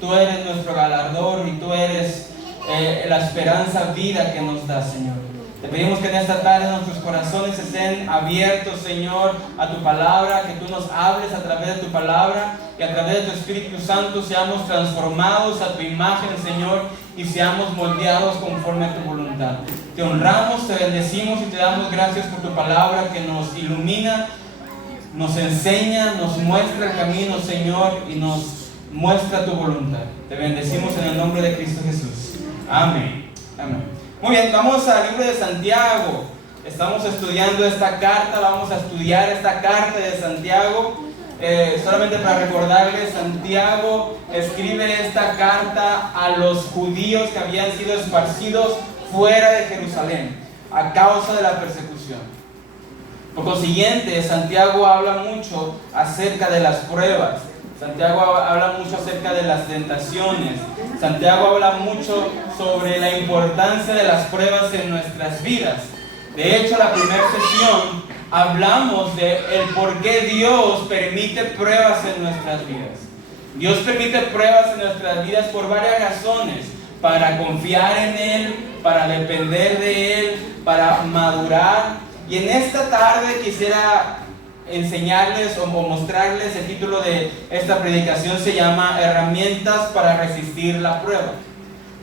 Tú eres nuestro galardón y Tú eres la esperanza, vida que nos da, Señor. Te pedimos que en esta tarde nuestros corazones estén abiertos, Señor, a Tu palabra, que Tú nos hables a través de Tu palabra, que a través de Tu Espíritu Santo seamos transformados a Tu imagen, Señor, y seamos moldeados conforme a Tu voluntad. Te honramos, Te bendecimos y Te damos gracias por Tu palabra que nos ilumina, nos enseña, nos muestra el camino, Señor, y nos muestra Tu voluntad. Te bendecimos en el nombre de Cristo Jesús. Amén. Amén. Muy bien, vamos al libro de Santiago. Estamos estudiando esta carta, vamos a estudiar esta carta de Santiago. Solamente para recordarles, Santiago escribe esta carta a los judíos que habían sido esparcidos fuera de Jerusalén a causa de la persecución. Por consiguiente, Santiago habla mucho acerca de las pruebas. Santiago habla mucho acerca de las tentaciones. Santiago habla mucho sobre la importancia de las pruebas en nuestras vidas. De hecho, la primera sesión hablamos de el por qué Dios permite pruebas en nuestras vidas. Dios permite pruebas en nuestras vidas por varias razones: para confiar en Él, para depender de Él, para madurar. Y en esta tarde quisiera enseñarles o mostrarles, el título de esta predicación se llama Herramientas para resistir la prueba.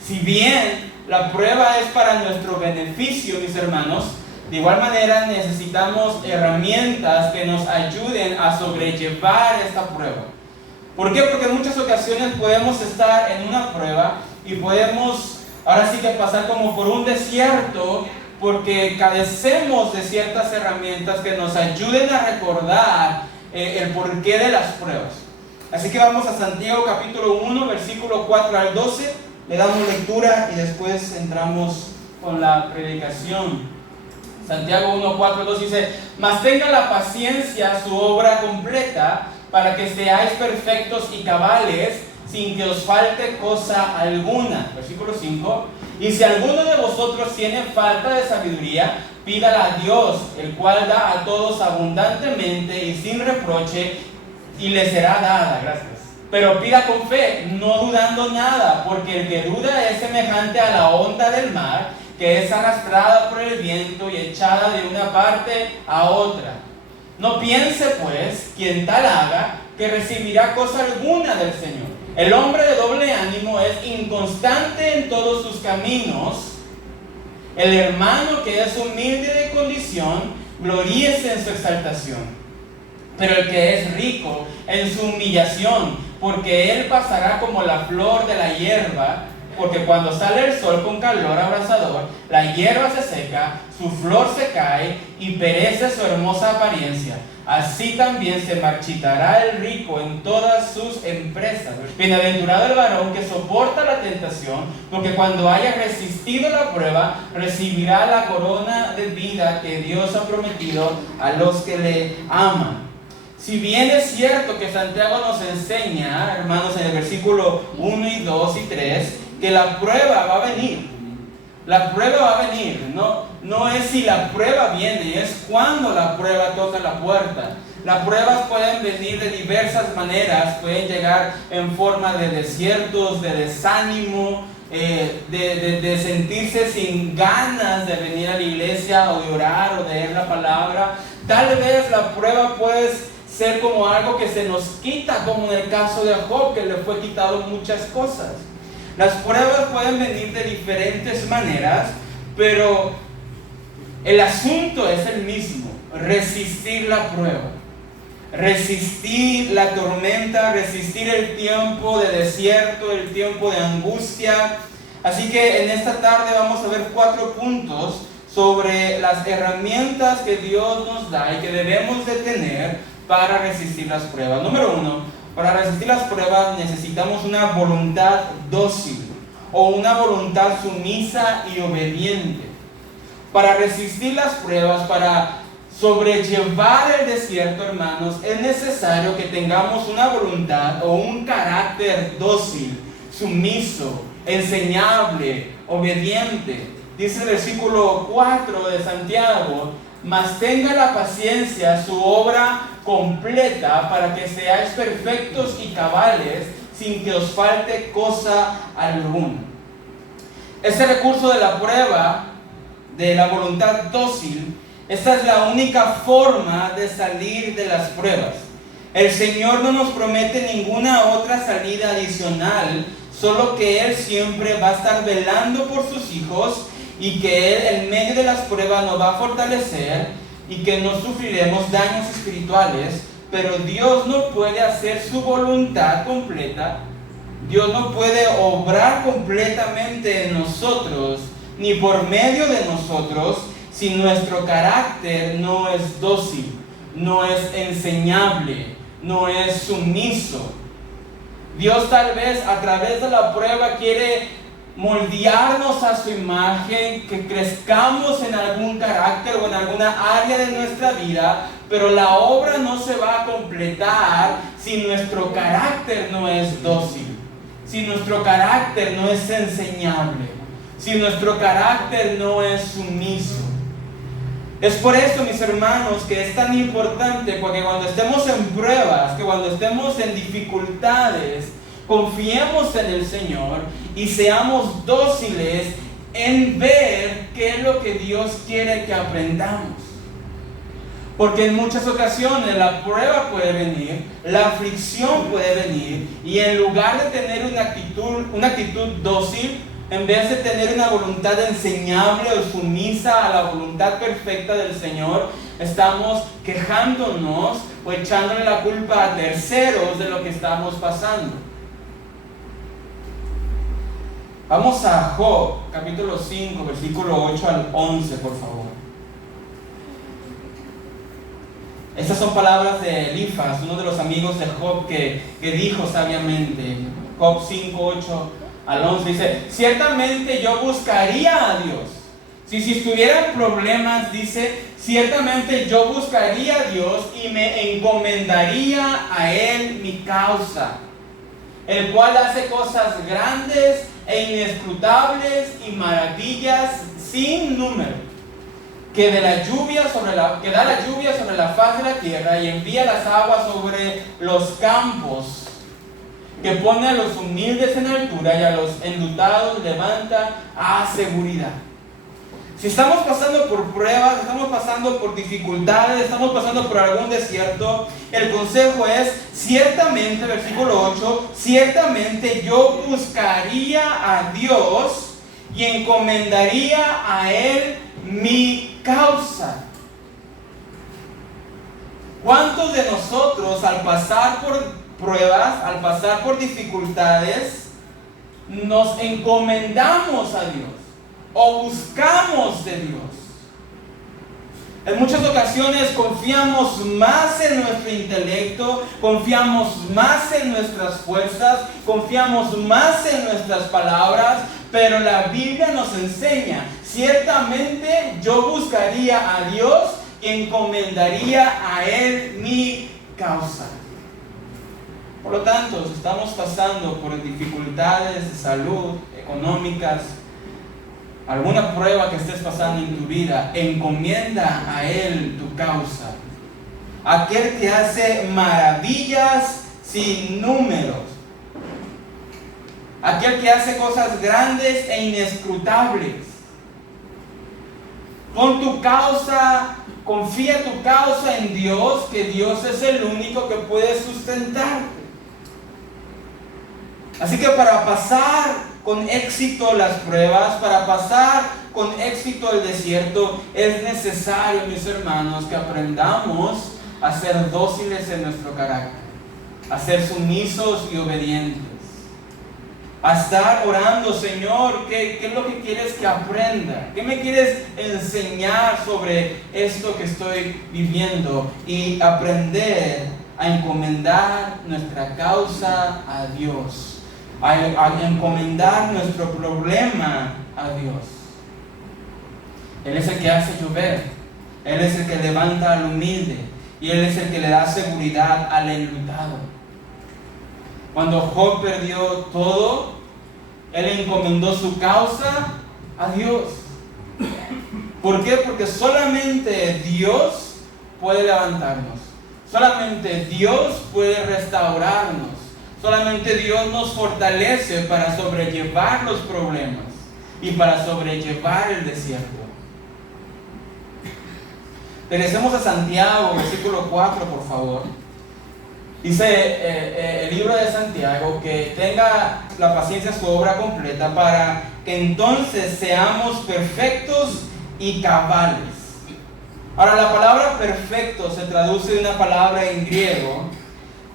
Si bien la prueba es para nuestro beneficio, mis hermanos, de igual manera necesitamos herramientas que nos ayuden a sobrellevar esta prueba. ¿Por qué? Porque en muchas ocasiones podemos estar en una prueba y podemos ahora sí que pasar como por un desierto, porque carecemos de ciertas herramientas que nos ayuden a recordar el porqué de las pruebas. Así que vamos a Santiago capítulo 1, versículo 4 al 12. Le damos lectura y después entramos con la predicación. Santiago 1, 4 al 12 dice: Mas tenga la paciencia su obra completa, para que seáis perfectos y cabales, sin que os falte cosa alguna. Versículo 5. Y si alguno de vosotros tiene falta de sabiduría, pídala a Dios, el cual da a todos abundantemente y sin reproche, y le será dada. Gracias. Pero pida con fe, no dudando nada, porque el que duda es semejante a la onda del mar, que es arrastrada por el viento y echada de una parte a otra. No piense, pues, quien tal haga, que recibirá cosa alguna del Señor. El hombre de doble ánimo es inconstante en todos sus caminos. El hermano que es humilde de condición, gloríese en su exaltación. Pero el que es rico en su humillación, porque él pasará como la flor de la hierba, porque cuando sale el sol con calor abrasador, la hierba se seca, su flor se cae y perece su hermosa apariencia. Así también se marchitará el rico en todas sus empresas. Bienaventurado el varón que soporta la tentación, porque cuando haya resistido la prueba, recibirá la corona de vida que Dios ha prometido a los que le aman. Si bien es cierto que Santiago nos enseña, hermanos, en el versículo 1 y 2 y 3, que la prueba va a venir. La prueba va a venir, no es si la prueba viene, es cuando la prueba toca la puerta. Las pruebas pueden venir de diversas maneras, pueden llegar en forma de desiertos, de desánimo, de sentirse sin ganas de venir a la iglesia o de orar o de leer la palabra. Tal vez la prueba puede ser como algo que se nos quita, como en el caso de Job, que le fue quitado muchas cosas. Las pruebas pueden venir de diferentes maneras, pero el asunto es el mismo: resistir la prueba, resistir la tormenta, resistir el tiempo de desierto, el tiempo de angustia. Así que en esta tarde vamos a ver 4 puntos sobre las herramientas que Dios nos da y que debemos de tener para resistir las pruebas. Número 1. Para resistir las pruebas necesitamos una voluntad dócil o una voluntad sumisa y obediente. Para resistir las pruebas, para sobrellevar el desierto, hermanos, es necesario que tengamos una voluntad o un carácter dócil, sumiso, enseñable, obediente. Dice el versículo 4 de Santiago: Mas tenga la paciencia su obra completa, para que seáis perfectos y cabales, sin que os falte cosa alguna. Este recurso de la prueba, de la voluntad dócil, esta es la única forma de salir de las pruebas. El Señor no nos promete ninguna otra salida adicional, solo que Él siempre va a estar velando por sus hijos y que Él en medio de las pruebas nos va a fortalecer y que no sufriremos daños espirituales, pero Dios no puede hacer su voluntad completa. Dios no puede obrar completamente en nosotros, ni por medio de nosotros, si nuestro carácter no es dócil, no es enseñable, no es sumiso. Dios tal vez a través de la prueba quiere moldearnos a su imagen, que crezcamos en algún carácter o en alguna área de nuestra vida, pero la obra no se va a completar si nuestro carácter no es dócil, si nuestro carácter no es enseñable, si nuestro carácter no es sumiso. Es por eso, mis hermanos, que es tan importante, porque cuando estemos en pruebas, que cuando estemos en dificultades, confiemos en el Señor y seamos dóciles en ver qué es lo que Dios quiere que aprendamos. Porque en muchas ocasiones la prueba puede venir, la aflicción puede venir, y en lugar de tener una actitud dócil, en vez de tener una voluntad enseñable o sumisa a la voluntad perfecta del Señor, estamos quejándonos o echándole la culpa a terceros de lo que estamos pasando. Vamos a Job, capítulo 5, versículo 8 al 11, por favor. Estas son palabras de Elifaz, uno de los amigos de Job, que dijo sabiamente. Job 5, 8 al 11 dice: ciertamente yo buscaría a Dios. Si estuvieran problemas, dice, ciertamente yo buscaría a Dios y me encomendaría a Él mi causa, el cual hace cosas grandes e inescrutables y maravillas sin número, que da la lluvia sobre la faz de la tierra y envía las aguas sobre los campos, que pone a los humildes en altura y a los enlutados levanta a seguridad. Si estamos pasando por pruebas, estamos pasando por dificultades, estamos pasando por algún desierto, el consejo es, ciertamente, versículo 8, ciertamente yo buscaría a Dios y encomendaría a Él mi causa. ¿Cuántos de nosotros al pasar por pruebas, al pasar por dificultades, nos encomendamos a Dios o buscamos de Dios? En muchas ocasiones confiamos más en nuestro intelecto, confiamos más en nuestras fuerzas, confiamos más en nuestras palabras, pero la Biblia nos enseña, ciertamente yo buscaría a Dios y encomendaría a Él mi causa. Por lo tanto, si estamos pasando por dificultades de salud, económicas, alguna prueba que estés pasando en tu vida, encomienda a Él tu causa. Aquel que hace maravillas sin números. Aquel que hace cosas grandes e inescrutables. Pon tu causa, confía tu causa en Dios, que Dios es el único que puede sustentarte. Así que para pasar con éxito las pruebas, para pasar con éxito el desierto, es necesario, mis hermanos, que aprendamos a ser dóciles en nuestro carácter, a ser sumisos y obedientes, a estar orando, Señor, ¿qué es lo que quieres que aprenda? ¿Qué me quieres enseñar sobre esto que estoy viviendo? Y aprender a encomendar nuestra causa a Dios. A encomendar nuestro problema a Dios. Él es el que hace llover, Él es el que levanta al humilde y Él es el que le da seguridad al enlutado. Cuando Job perdió todo, él encomendó su causa a Dios. ¿Por qué? Porque solamente Dios puede levantarnos, solamente Dios puede restaurarnos. Solamente Dios nos fortalece para sobrellevar los problemas y para sobrellevar el desierto. Regresemos a Santiago, versículo 4, por favor. Dice el libro de Santiago que tenga la paciencia su obra completa para que entonces seamos perfectos y cabales. Ahora, la palabra perfecto se traduce de una palabra en griego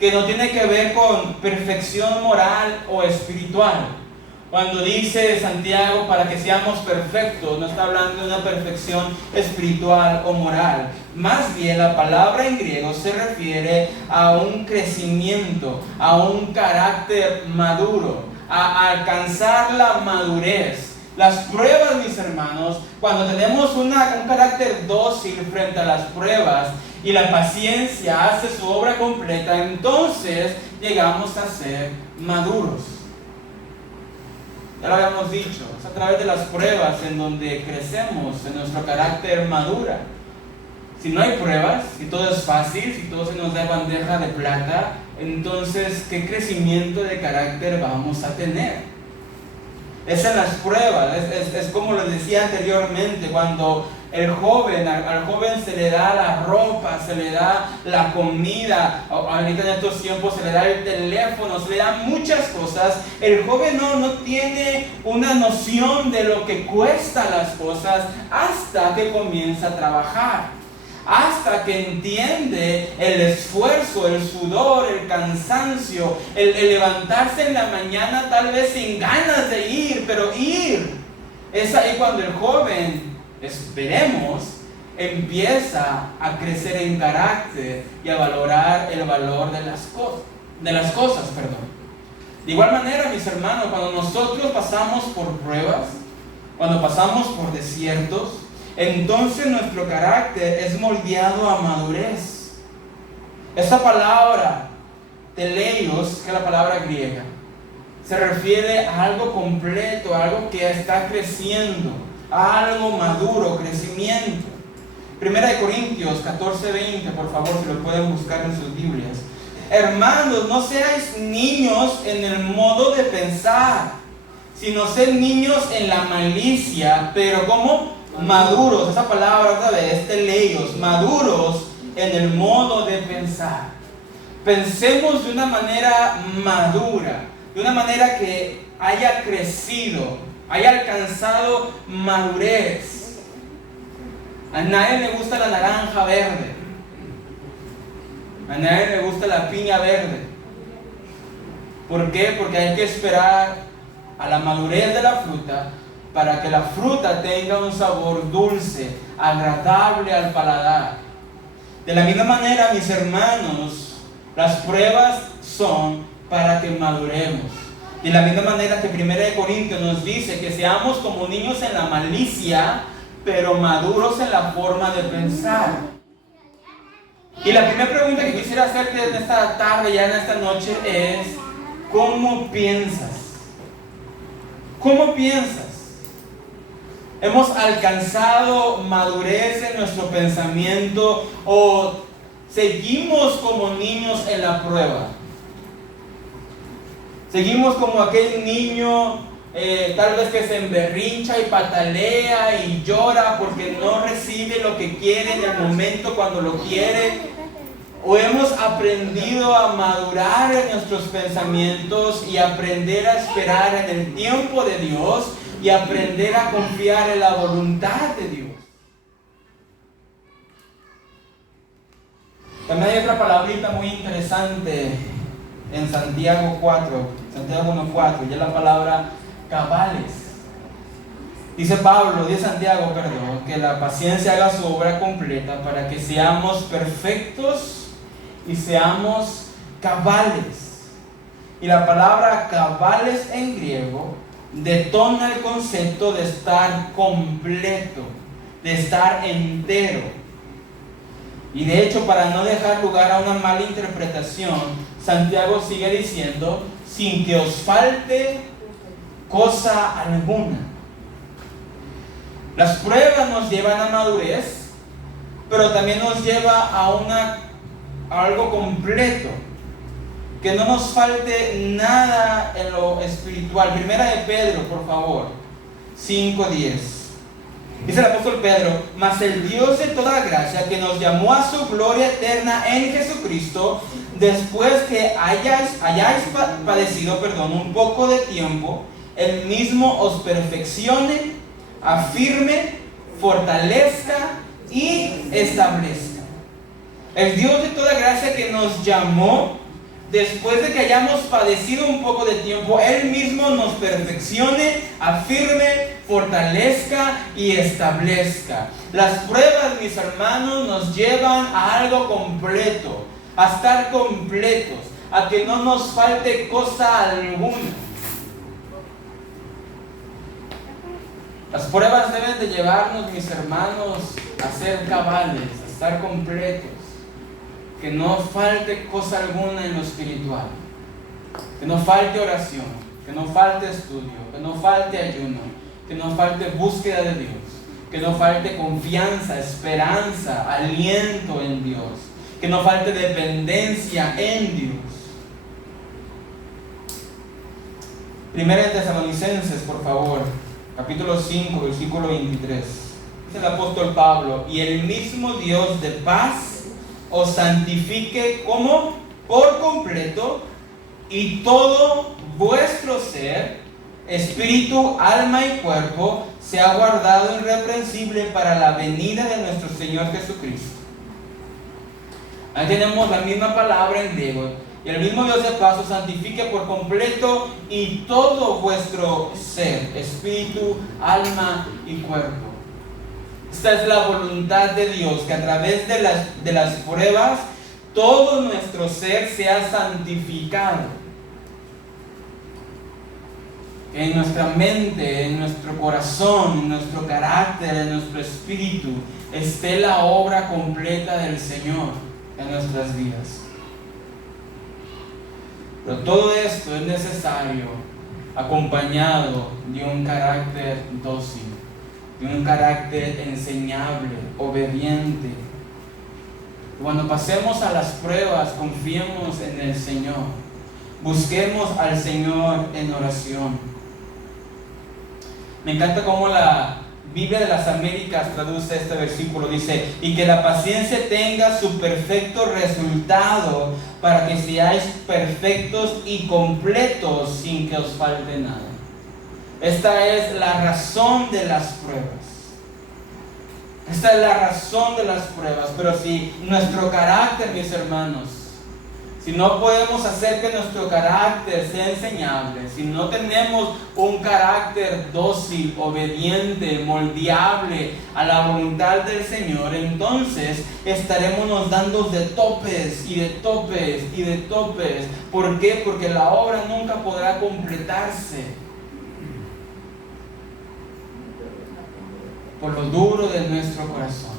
que no tiene que ver con perfección moral o espiritual. Cuando dice Santiago para que seamos perfectos, no está hablando de una perfección espiritual o moral. Más bien la palabra en griego se refiere a un crecimiento, a un carácter maduro, a alcanzar la madurez. Las pruebas, mis hermanos, cuando tenemos un carácter dócil frente a las pruebas y la paciencia hace su obra completa, entonces llegamos a ser maduros. Ya lo habíamos dicho, es a través de las pruebas en donde crecemos, en nuestro carácter madura. Si no hay pruebas, si todo es fácil, si todo se nos da bandeja de plata, entonces, ¿qué crecimiento de carácter vamos a tener? Es en las pruebas, es como les decía anteriormente, cuando al joven se le da la ropa, se le da la comida, ahorita en estos tiempos se le da el teléfono, se le dan muchas cosas. El joven no tiene una noción de lo que cuesta las cosas hasta que comienza a trabajar. Hasta que entiende el esfuerzo, el sudor, el cansancio, el levantarse en la mañana tal vez sin ganas de ir, pero ir. Es ahí cuando el joven, esperemos, empieza a crecer en carácter y a valorar el valor de las cosas. De igual manera, mis hermanos, cuando nosotros pasamos por pruebas, cuando pasamos por desiertos, entonces nuestro carácter es moldeado a madurez. Esta palabra, teleios, que es la palabra griega, se refiere a algo completo, a algo que está creciendo, a algo maduro, crecimiento. Primera de Corintios 14:20, por favor, si lo pueden buscar en sus Biblias. Hermanos, no seáis niños en el modo de pensar, sino sed niños en la malicia, pero ¿cómo? Maduros, esa palabra otra vez, teleios, maduros en el modo de pensar. Pensemos de una manera madura, de una manera que haya crecido, haya alcanzado madurez. A nadie le gusta la naranja verde, a nadie le gusta la piña verde. ¿Por qué? Porque hay que esperar a la madurez de la fruta para que la fruta tenga un sabor dulce, agradable al paladar. De la misma manera, mis hermanos, las pruebas son para que maduremos. De la misma manera que 1 Corintios nos dice que seamos como niños en la malicia, pero maduros en la forma de pensar. Y la primera pregunta que quisiera hacerte en esta tarde, ya en esta noche, es: ¿cómo piensas? ¿Cómo piensas? ¿Hemos alcanzado madurez en nuestro pensamiento o seguimos como niños en la prueba? Seguimos como aquel niño tal vez que se emberrincha y patalea y llora porque no recibe lo que quiere en el momento cuando lo quiere. ¿O hemos aprendido a madurar en nuestros pensamientos y aprender a esperar en el tiempo de Dios y aprender a confiar en la voluntad de Dios? También hay otra palabrita muy interesante en Santiago 1:4, y es la palabra cabales. Dice Santiago, que la paciencia haga su obra completa para que seamos perfectos y seamos cabales. Y la palabra cabales en griego detona el concepto de estar completo, de estar entero. Y de hecho, para no dejar lugar a una mala interpretación, Santiago sigue diciendo: sin que os falte cosa alguna. Las pruebas nos llevan a madurez, pero también nos lleva a algo completo. que no nos falte nada en lo espiritual. Primera de Pedro, por favor, 5:10. Dice el apóstol Pedro: mas el Dios de toda gracia, que nos llamó a su gloria eterna en Jesucristo, después que hayáis padecido un poco de tiempo, Él mismo os perfeccione, afirme, fortalezca y establezca. El Dios de toda gracia que nos llamó, después de que hayamos padecido un poco de tiempo, Él mismo nos perfeccione, afirme, fortalezca y establezca. Las pruebas, mis hermanos, nos llevan a algo completo, a estar completos, a que no nos falte cosa alguna. Las pruebas deben de llevarnos, mis hermanos, a ser cabales, a estar completos. Que no falte cosa alguna en lo espiritual. Que no falte oración, que no falte estudio, que no falte ayuno, que no falte búsqueda de Dios, que no falte confianza, esperanza, aliento en Dios, que no falte dependencia en Dios. Primera de Tesalonicenses, por favor, capítulo 5, versículo 23. Dice el apóstol Pablo: y el mismo Dios de paz os santifique como por completo, y todo vuestro ser, espíritu, alma y cuerpo, sea guardado irreprensible para la venida de nuestro Señor Jesucristo. Ahí tenemos la misma palabra en griego: y el mismo Dios de paz os santifique por completo, y todo vuestro ser, espíritu, alma y cuerpo. Esta es la voluntad de Dios, que a través de las pruebas todo nuestro ser sea santificado. Que en nuestra mente, en nuestro corazón, en nuestro carácter, en nuestro espíritu esté la obra completa del Señor en nuestras vidas. Pero todo esto es necesario acompañado de un carácter dócil, de un carácter enseñable, obediente. Cuando pasemos a las pruebas, confiemos en el Señor. Busquemos al Señor en oración. Me encanta cómo la Biblia de las Américas traduce este versículo. Dice: y que la paciencia tenga su perfecto resultado, para que seáis perfectos y completos sin que os falte nada. Esta es la razón de las pruebas. Esta es la razón de las pruebas. Pero si nuestro carácter, mis hermanos, si no podemos hacer que nuestro carácter sea enseñable, si no tenemos un carácter dócil, obediente, moldeable a la voluntad del Señor, entonces estaremos nos dando de topes y de topes y de topes. ¿Por qué? Porque la obra nunca podrá completarse por lo duro de nuestro corazón.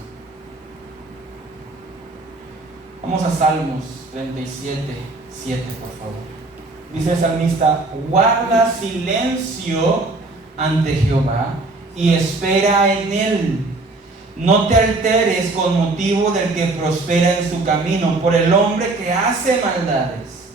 Vamos a Salmos 37:7, por favor. Dice el salmista: guarda silencio ante Jehová y espera en él. No te alteres con motivo del que prospera en su camino, por el hombre que hace maldades.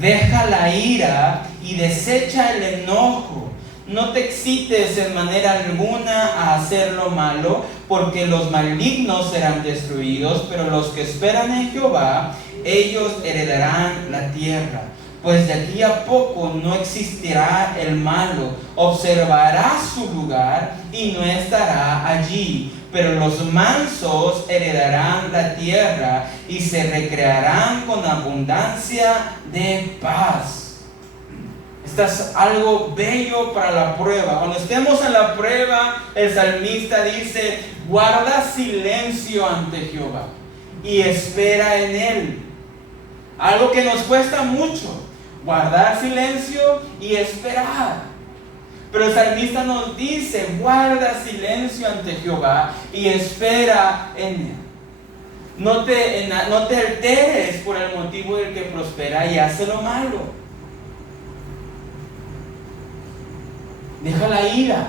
Deja la ira y desecha el enojo. No te excites en manera alguna a hacer lo malo, porque los malignos serán destruidos, pero los que esperan en Jehová, ellos heredarán la tierra. Pues de aquí a poco no existirá el malo, observará su lugar y no estará allí. Pero los mansos heredarán la tierra y se recrearán con abundancia de paz. Esto es algo bello para la prueba. Cuando estemos en la prueba, el salmista dice: guarda silencio ante Jehová y espera en él. Algo que nos cuesta mucho, guardar silencio y esperar. Pero el salmista nos dice: guarda silencio ante Jehová y espera en él. No te alteres por el motivo del que prospera y hace lo malo. Deja la ira.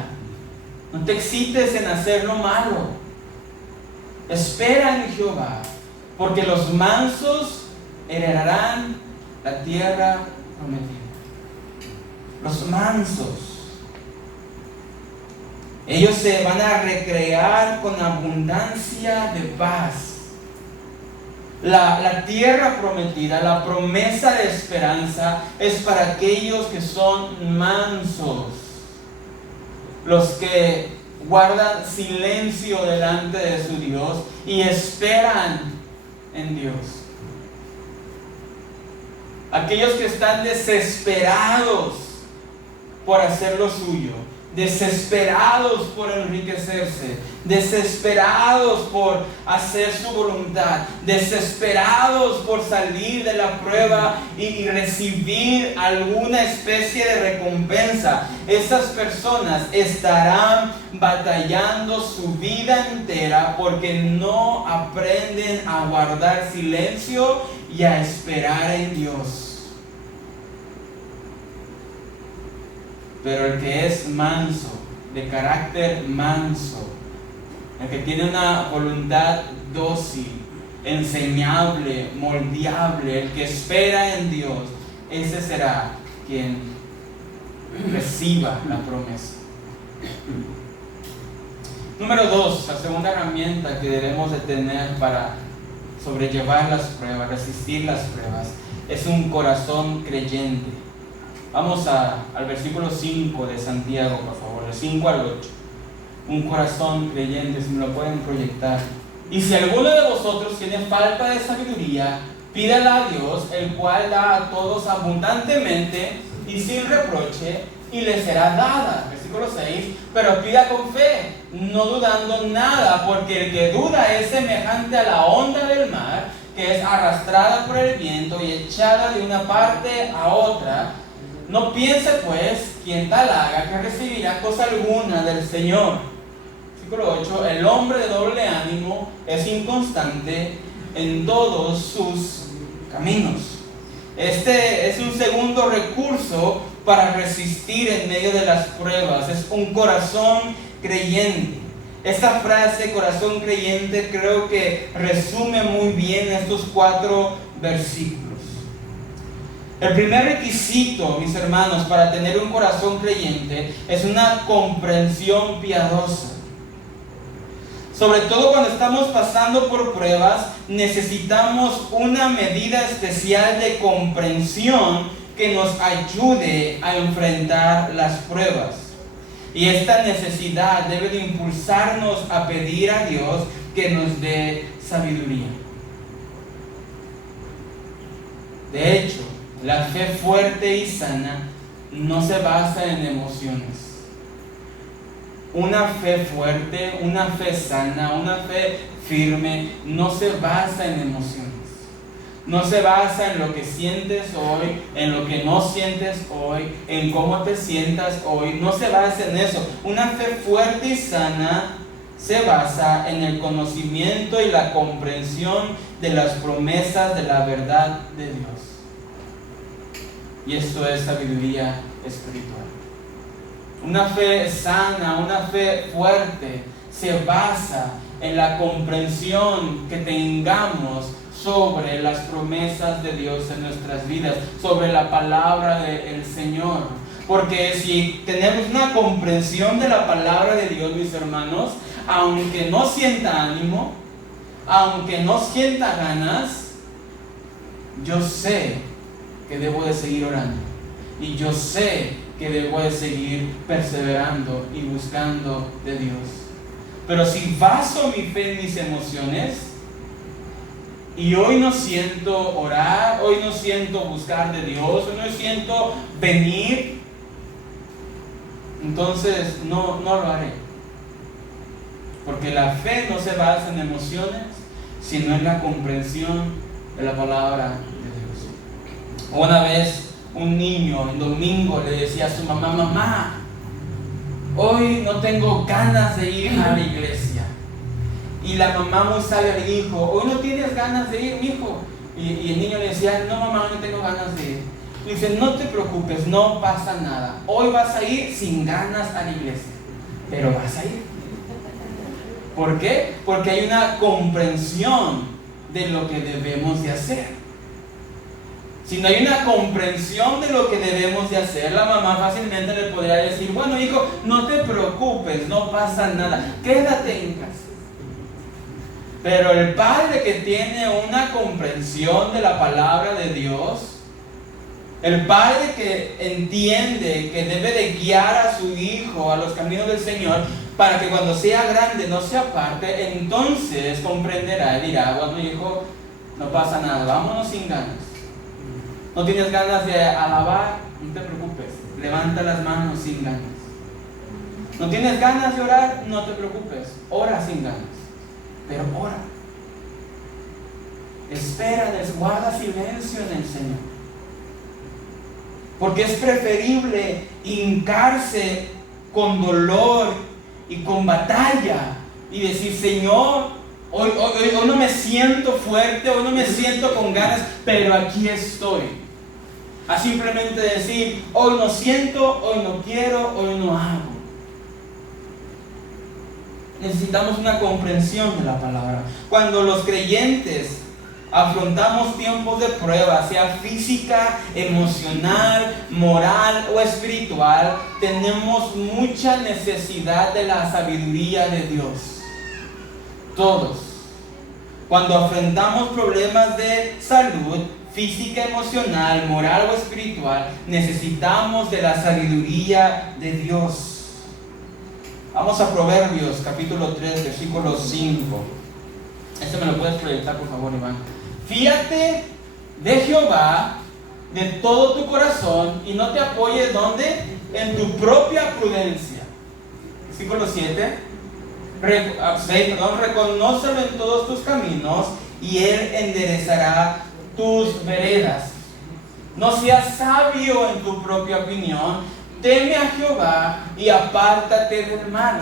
No te excites en hacer lo malo. Espera en Jehová, porque los mansos heredarán la tierra prometida. Los mansos, ellos se van a recrear con abundancia de paz. La tierra prometida, la promesa de esperanza es para aquellos que son mansos, los que guardan silencio delante de su Dios y esperan en Dios. Aquellos que están desesperados por hacer lo suyo, desesperados por enriquecerse, desesperados por hacer su voluntad, desesperados por salir de la prueba y recibir alguna especie de recompensa. Esas personas estarán batallando su vida entera porque no aprenden a guardar silencio y a esperar en Dios. Pero el que es manso, de carácter manso, el que tiene una voluntad dócil, enseñable, moldeable, el que espera en Dios, ese será quien reciba la promesa. Número 2, la segunda herramienta que debemos de tener para sobrellevar las pruebas, resistir las pruebas, es un corazón creyente. Vamos al versículo 5 de Santiago, por favor, del 5 al 8. Un corazón creyente, si me lo pueden proyectar. Y si alguno de vosotros tiene falta de sabiduría, pídala a Dios, el cual da a todos abundantemente y sin reproche, y le será dada. Versículo 6. Pero pida con fe, no dudando nada, porque el que duda es semejante a la onda del mar, que es arrastrada por el viento y echada de una parte a otra. No piense pues quien tal haga que recibirá cosa alguna del Señor. Versículo 8. El hombre de doble ánimo es inconstante en todos sus caminos. Este es un segundo recurso para resistir en medio de las pruebas. Es un corazón creyente. Esta frase, corazón creyente, creo que resume muy bien estos 4 versículos. El primer requisito, mis hermanos, para tener un corazón creyente es una comprensión piadosa. Sobre todo cuando estamos pasando por pruebas, necesitamos una medida especial de comprensión que nos ayude a enfrentar las pruebas. Y esta necesidad debe de impulsarnos a pedir a Dios que nos dé sabiduría. De hecho, la fe fuerte y sana no se basa en emociones. Una fe fuerte, una fe sana, una fe firme no se basa en emociones. No se basa en lo que sientes hoy, en lo que no sientes hoy, en cómo te sientas hoy. No se basa en eso. Una fe fuerte y sana se basa en el conocimiento y la comprensión de las promesas de la verdad de Dios. Y esto es sabiduría espiritual. Una fe sana, una fe fuerte, se basa en la comprensión que tengamos sobre las promesas de Dios en nuestras vidas, sobre la palabra del Señor. Porque si tenemos una comprensión de la palabra de Dios, mis hermanos, aunque no sienta ánimo, aunque no sienta ganas, yo sé que debo de seguir orando, y yo sé que debo de seguir perseverando y buscando de Dios. Pero si baso mi fe en mis emociones, y hoy no siento orar, hoy no siento buscar de Dios, hoy no siento venir, entonces no lo haré. Porque la fe no se basa en emociones, sino en la comprensión de la palabra de Dios. Una vez un niño en domingo le decía a su mamá: mamá, hoy no tengo ganas de ir a la iglesia. Y la mamá muy sabia le dijo: hoy no tienes ganas de ir, mijo. Y el niño le decía: no, mamá, no tengo ganas de ir. Y dice: no te preocupes, no pasa nada. Hoy vas a ir sin ganas a la iglesia, pero vas a ir. ¿Por qué? Porque hay una comprensión de lo que debemos de hacer. si no hay una comprensión de lo que debemos de hacer, la mamá fácilmente le podría decir, bueno hijo, no te preocupes, no pasa nada, quédate en casa. Pero el padre que tiene una comprensión de la palabra de Dios, el padre que entiende que debe de guiar a su hijo a los caminos del Señor, para que cuando sea grande no se aparte, entonces comprenderá y dirá, bueno hijo, no pasa nada, vámonos sin ganas. ¿No tienes ganas de alabar? No te preocupes, levanta las manos sin ganas. ¿No tienes ganas de orar? No te preocupes, ora sin ganas, pero ora. Espera, guarda silencio en el Señor. Porque es preferible hincarse con dolor y con batalla y decir, Señor, hoy no me siento fuerte, hoy no me siento con ganas, pero aquí estoy. A simplemente decir, hoy no siento, hoy no quiero, hoy no hago. Necesitamos una comprensión de la palabra. Cuando los creyentes afrontamos tiempos de prueba, sea física, emocional, moral o espiritual, tenemos mucha necesidad de la sabiduría de Dios. Todos. Cuando afrontamos problemas de salud, física, emocional, moral o espiritual, necesitamos de la sabiduría de Dios. Vamos a Proverbios capítulo 3, versículo 5. Este me lo puedes proyectar, por favor, Iván. Fíate de Jehová de todo tu corazón y no te apoyes, ¿dónde? En tu propia prudencia. Versículo 7. Reconócelo en todos tus caminos y Él enderezará tus veredas. No seas sabio en tu propia opinión, teme a Jehová y apártate del mal.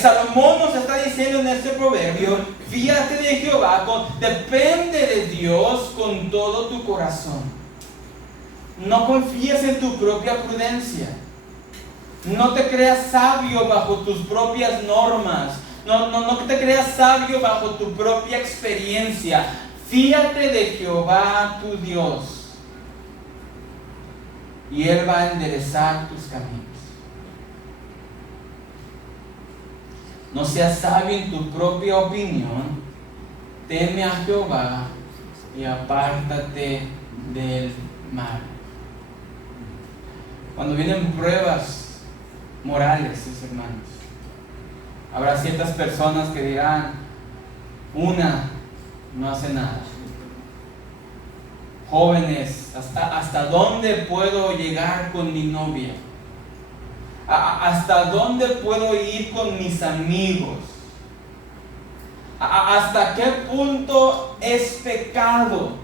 Salomón nos está diciendo en este proverbio, fíjate de Jehová, depende de Dios con todo tu corazón. No confíes en tu propia prudencia. No te creas sabio bajo tus propias normas. No te creas sabio bajo tu propia experiencia. Fíjate de Jehová tu Dios y Él va a enderezar tus caminos. No seas sabio en tu propia opinión, teme a Jehová y apártate del mal. Cuando vienen pruebas morales, mis hermanos, habrá ciertas personas que dirán, una no hace nada. Jóvenes, ¿hasta dónde puedo llegar con mi novia? ¿Hasta dónde puedo ir con mis amigos? ¿Hasta qué punto es pecado?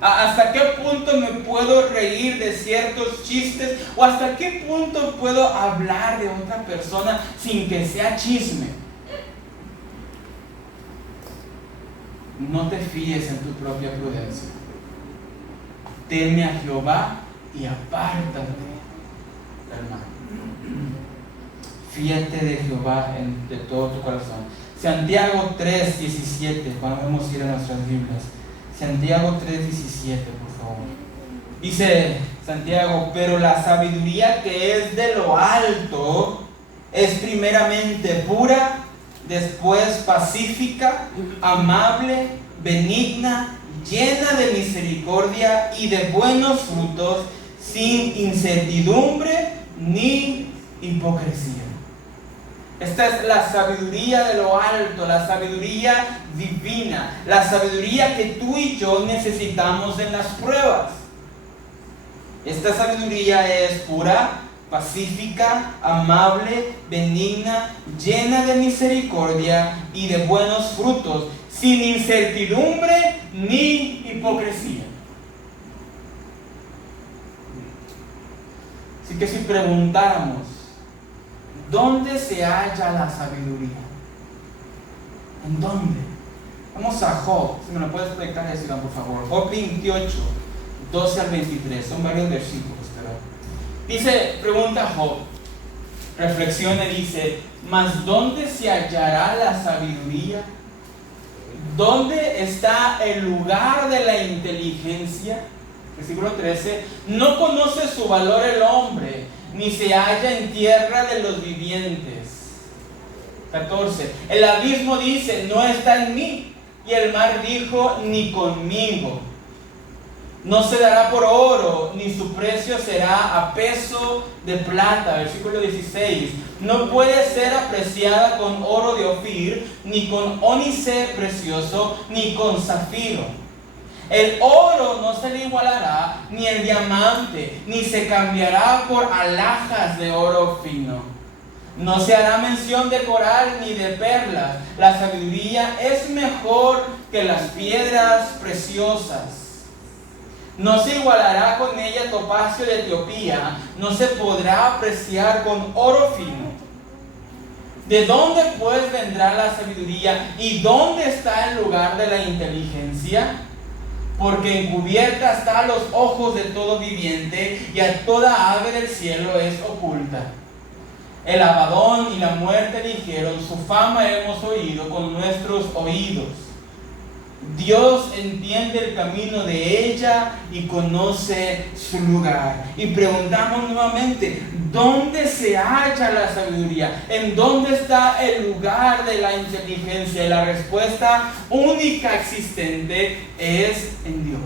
¿Hasta qué punto me puedo reír de ciertos chistes? ¿O hasta qué punto puedo hablar de otra persona sin que sea chisme? No te fíes en tu propia prudencia. Teme a Jehová y apártate del mal. Fíjate de Jehová de todo tu corazón. Santiago 3:17, vamos a ir a nuestras Biblias. Santiago 3:17, por favor. Dice Santiago, pero la sabiduría que es de lo alto es primeramente pura, después pacífica, amable, benigna, llena de misericordia y de buenos frutos, sin incertidumbre ni hipocresía. Esta es la sabiduría de lo alto, la sabiduría divina, la sabiduría que tú y yo necesitamos en las pruebas. Esta sabiduría es pura, pacífica, amable, benigna, llena de misericordia y de buenos frutos, sin incertidumbre ni hipocresía. Así que si preguntáramos, ¿dónde se halla la sabiduría? ¿En dónde? Vamos a Job. Si me lo puedes explicar, Iván, por favor. Job 28, 12 al 23. Son varios versículos, pero dice, pregunta Job, reflexiona y dice, ¿mas dónde se hallará la sabiduría? ¿dónde está el lugar de la inteligencia? Versículo 13, no conoce su valor el hombre, ni se halla en tierra de los vivientes. 14, el abismo dice, no está en mí, y el mar dijo, ni conmigo. No se dará por oro, ni su precio será a peso de plata. Versículo 16. No puede ser apreciada con oro de Ofir, ni con ónice precioso, ni con zafiro. El oro no se le igualará, ni el diamante, ni se cambiará por alhajas de oro fino. No se hará mención de coral ni de perlas. La sabiduría es mejor que las piedras preciosas. No se igualará con ella topacio de Etiopía, no se podrá apreciar con oro fino. ¿De dónde pues vendrá la sabiduría? ¿Y dónde está el lugar de la inteligencia? Porque encubierta está a los ojos de todo viviente, y a toda ave del cielo es oculta. El Abadón y la muerte dijeron, su fama hemos oído con nuestros oídos. Dios entiende el camino de ella y conoce su lugar. Y preguntamos nuevamente, ¿dónde se halla la sabiduría? ¿En dónde está el lugar de la inteligencia? Y la respuesta única existente es en Dios.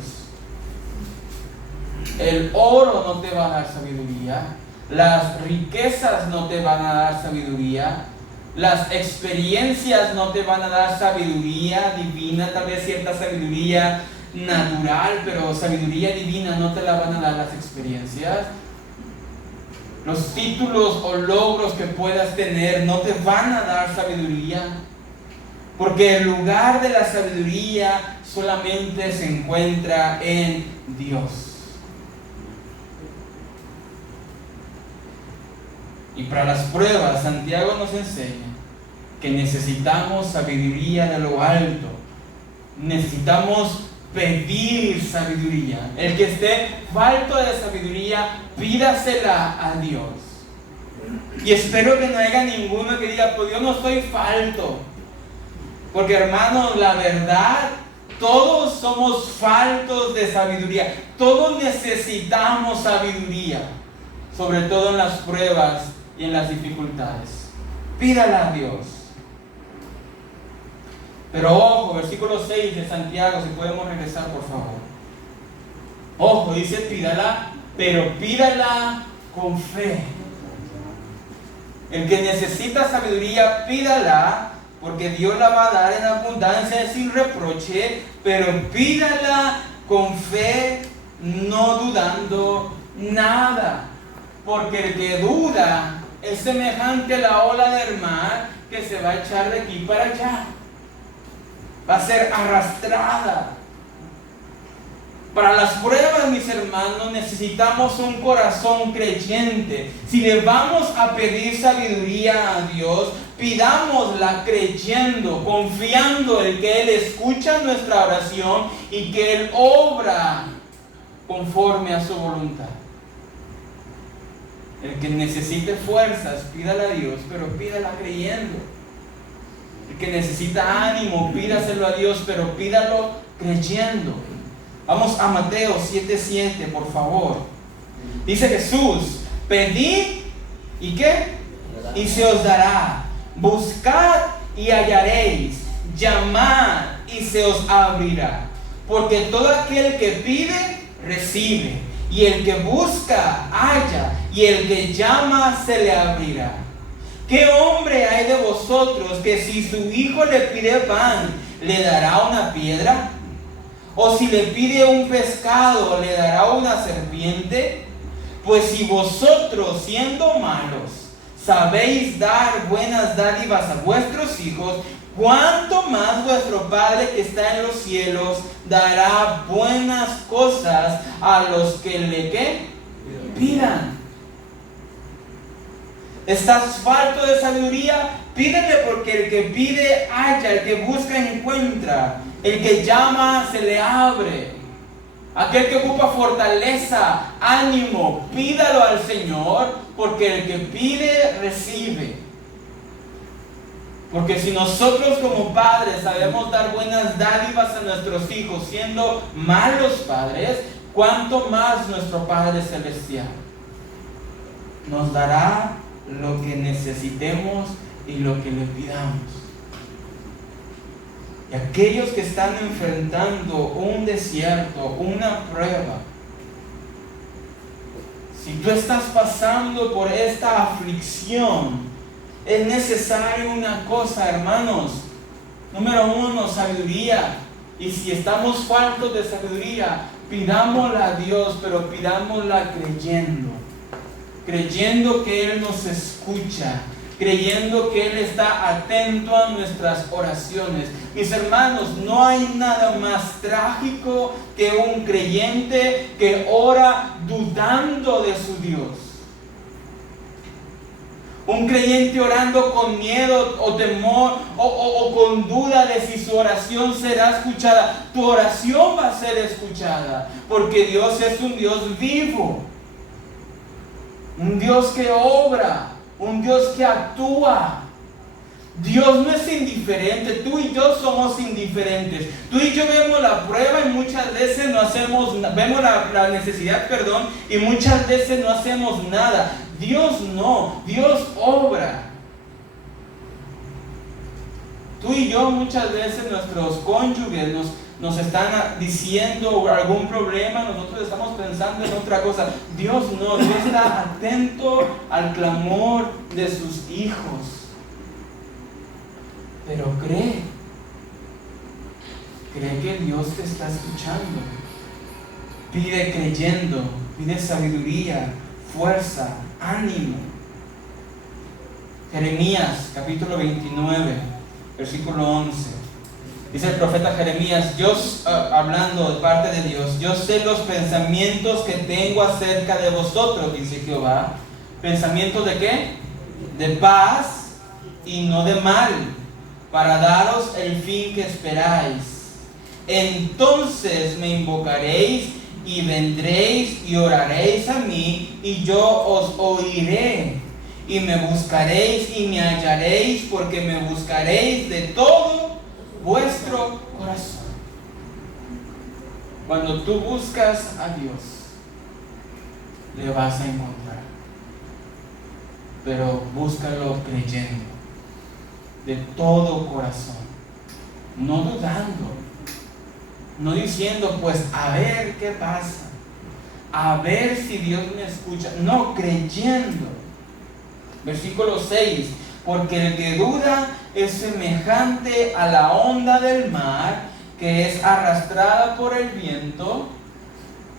El oro no te va a dar sabiduría. Las riquezas no te van a dar sabiduría. Las experiencias no te van a dar sabiduría divina, tal vez cierta sabiduría natural, pero sabiduría divina no te la van a dar las experiencias. Los títulos o logros que puedas tener no te van a dar sabiduría, porque el lugar de la sabiduría solamente se encuentra en Dios. Y para las pruebas, Santiago nos enseña que necesitamos sabiduría de lo alto. Necesitamos pedir sabiduría. El que esté falto de sabiduría, pídasela a Dios. Y espero que no haya ninguno que diga, pues yo no estoy falto. Porque hermanos, la verdad, todos somos faltos de sabiduría. Todos necesitamos sabiduría. Sobre todo en las pruebas y en las dificultades. Pídala a Dios. Pero ojo, versículo 6 de Santiago, si podemos regresar por favor. Ojo, dice pídala, pero pídala con fe. El que necesita sabiduría, pídala, porque Dios la va a dar en abundancia, sin reproche, pero pídala con fe, no dudando nada. Porque el que duda es semejante a la ola del mar que se va a echar de aquí para allá. Va a ser arrastrada. Para las pruebas, mis hermanos, necesitamos un corazón creyente. Si le vamos a pedir sabiduría a Dios, pidámosla creyendo, confiando en que Él escucha nuestra oración y que Él obra conforme a su voluntad. El que necesite fuerzas, pídala a Dios, pero pídala creyendo. El que necesita ánimo, pídaselo a Dios, pero pídalo creyendo. Vamos a Mateo 7:7, por favor. Dice Jesús, pedid, ¿y qué? Y se os dará. Buscad y hallaréis. Llamad y se os abrirá. Porque todo aquel que pide, recibe. Y el que busca, halla. Y el que llama, se le abrirá. ¿Qué hombre hay de vosotros que si su hijo le pide pan, le dará una piedra? ¿O si le pide un pescado, le dará una serpiente? Pues si vosotros, siendo malos, sabéis dar buenas dádivas a vuestros hijos, ¿cuánto más vuestro Padre que está en los cielos dará buenas cosas a los que le ¿qué? Pidan? ¿Estás falto de sabiduría? Pídele, porque el que pide halla, el que busca encuentra, el que llama se le abre. Aquel que ocupa fortaleza, ánimo, pídalo al Señor, porque el que pide recibe. Porque si nosotros como padres sabemos dar buenas dádivas a nuestros hijos siendo malos padres, ¿cuánto más nuestro Padre Celestial nos dará lo que necesitemos y lo que le pidamos? Y aquellos que están enfrentando un desierto, una prueba, si tú estás pasando por esta aflicción, es necesario una cosa, hermanos. Número 1, sabiduría. Y si estamos faltos de sabiduría, pidámosla a Dios, pero pidámosla creyendo que Él nos escucha, creyendo que Él está atento a nuestras oraciones. Mis hermanos, no hay nada más trágico que un creyente que ora dudando de su Dios. Un creyente orando con miedo o temor o con duda de si su oración será escuchada. Tu oración va a ser escuchada, porque Dios es un Dios vivo, un Dios que obra, un Dios que actúa. Dios no es indiferente, tú y yo somos indiferentes. Tú y yo vemos la prueba y muchas veces no hacemos, vemos la necesidad, y muchas veces no hacemos nada. Dios no, Dios obra. Tú y yo muchas veces nuestros cónyuges nos están diciendo algún problema, nosotros estamos pensando en otra cosa. Dios no, Dios está atento al clamor de sus hijos. Pero cree que Dios te está escuchando. Pide creyendo, pide sabiduría, fuerza, ánimo. Jeremías capítulo 29, versículo 11. Dice el profeta Jeremías, Dios hablando de parte de Dios: yo sé los pensamientos que tengo acerca de vosotros, dice Jehová. ¿Pensamientos de qué? De paz y no de mal, para daros el fin que esperáis. Entonces me invocaréis y vendréis y oraréis a mí, y yo os oiré. Y me buscaréis y me hallaréis, porque me buscaréis de todo vuestro corazón. Cuando tú buscas a Dios, le vas a encontrar. Pero búscalo creyendo, de todo corazón, no dudando, no diciendo pues a ver qué pasa, a ver si Dios me escucha. No, creyendo. Versículo 6: porque el que duda es semejante a la onda del mar, que es arrastrada por el viento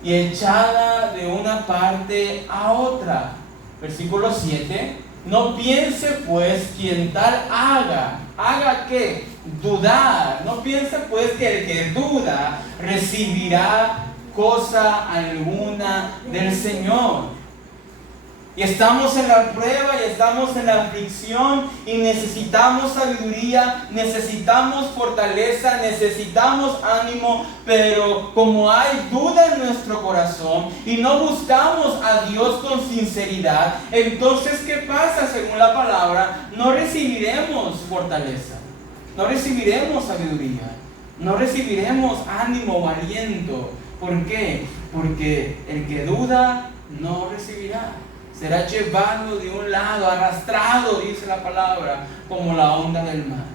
y echada de una parte a otra. Versículo 7: no piense pues quien tal haga. ¿Haga qué? Dudar. No piense pues que el que duda recibirá cosa alguna del Señor. Y estamos en la prueba y estamos en la aflicción y necesitamos sabiduría, necesitamos fortaleza, necesitamos ánimo, pero como hay duda en nuestro corazón y no buscamos a Dios con sinceridad, entonces ¿qué pasa? Según la palabra, no recibiremos fortaleza, no recibiremos sabiduría, no recibiremos ánimo o aliento. ¿Por qué? Porque el que duda no recibirá. Será llevado de un lado, arrastrado, dice la palabra, como la onda del mar.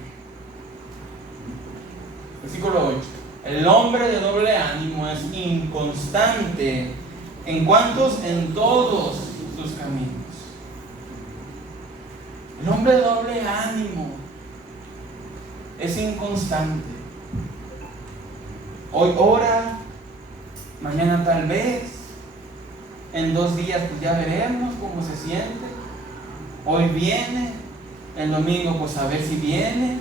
Versículo 8. El hombre de doble ánimo es inconstante. ¿En cuántos? En todos sus caminos. El hombre de doble ánimo es inconstante. Hoy ora, mañana tal vez. En 2 días pues ya veremos cómo se siente. Hoy viene, el domingo pues a ver si viene.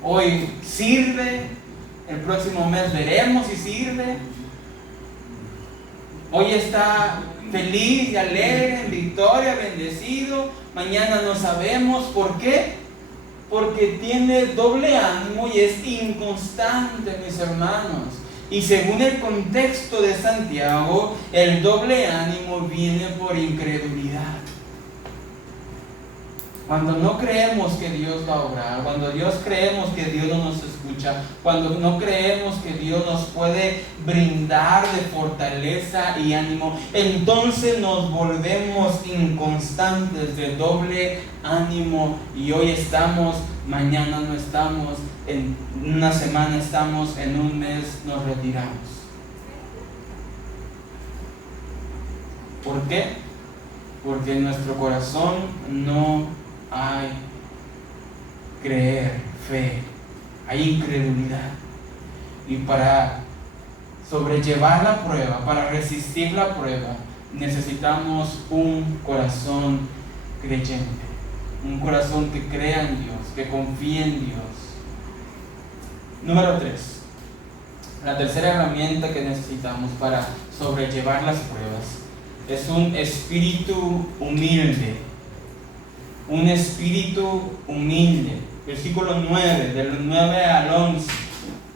Hoy sirve, el próximo mes veremos si sirve. Hoy está feliz y alegre, en victoria, bendecido. Mañana no sabemos. ¿Por qué? Porque tiene doble ánimo y es inconstante, mis hermanos. Y según el contexto de Santiago, el doble ánimo viene por incredulidad. Cuando no creemos que Dios va a obrar, cuando creemos que Dios no nos escucha, cuando no creemos que Dios nos puede brindar de fortaleza y ánimo, entonces nos volvemos inconstantes, de doble ánimo, y hoy estamos, mañana no estamos, en una semana estamos, en un mes nos retiramos. ¿Por qué? Porque en nuestro corazón no hay creer, fe, hay incredulidad. Y para sobrellevar la prueba, para resistir la prueba, necesitamos un corazón creyente, un corazón que crea en Dios, que confíe en Dios. Número 3. La tercera herramienta que necesitamos para sobrellevar las pruebas es un espíritu humilde. Un espíritu humilde. Versículo 9, del 9 al 11.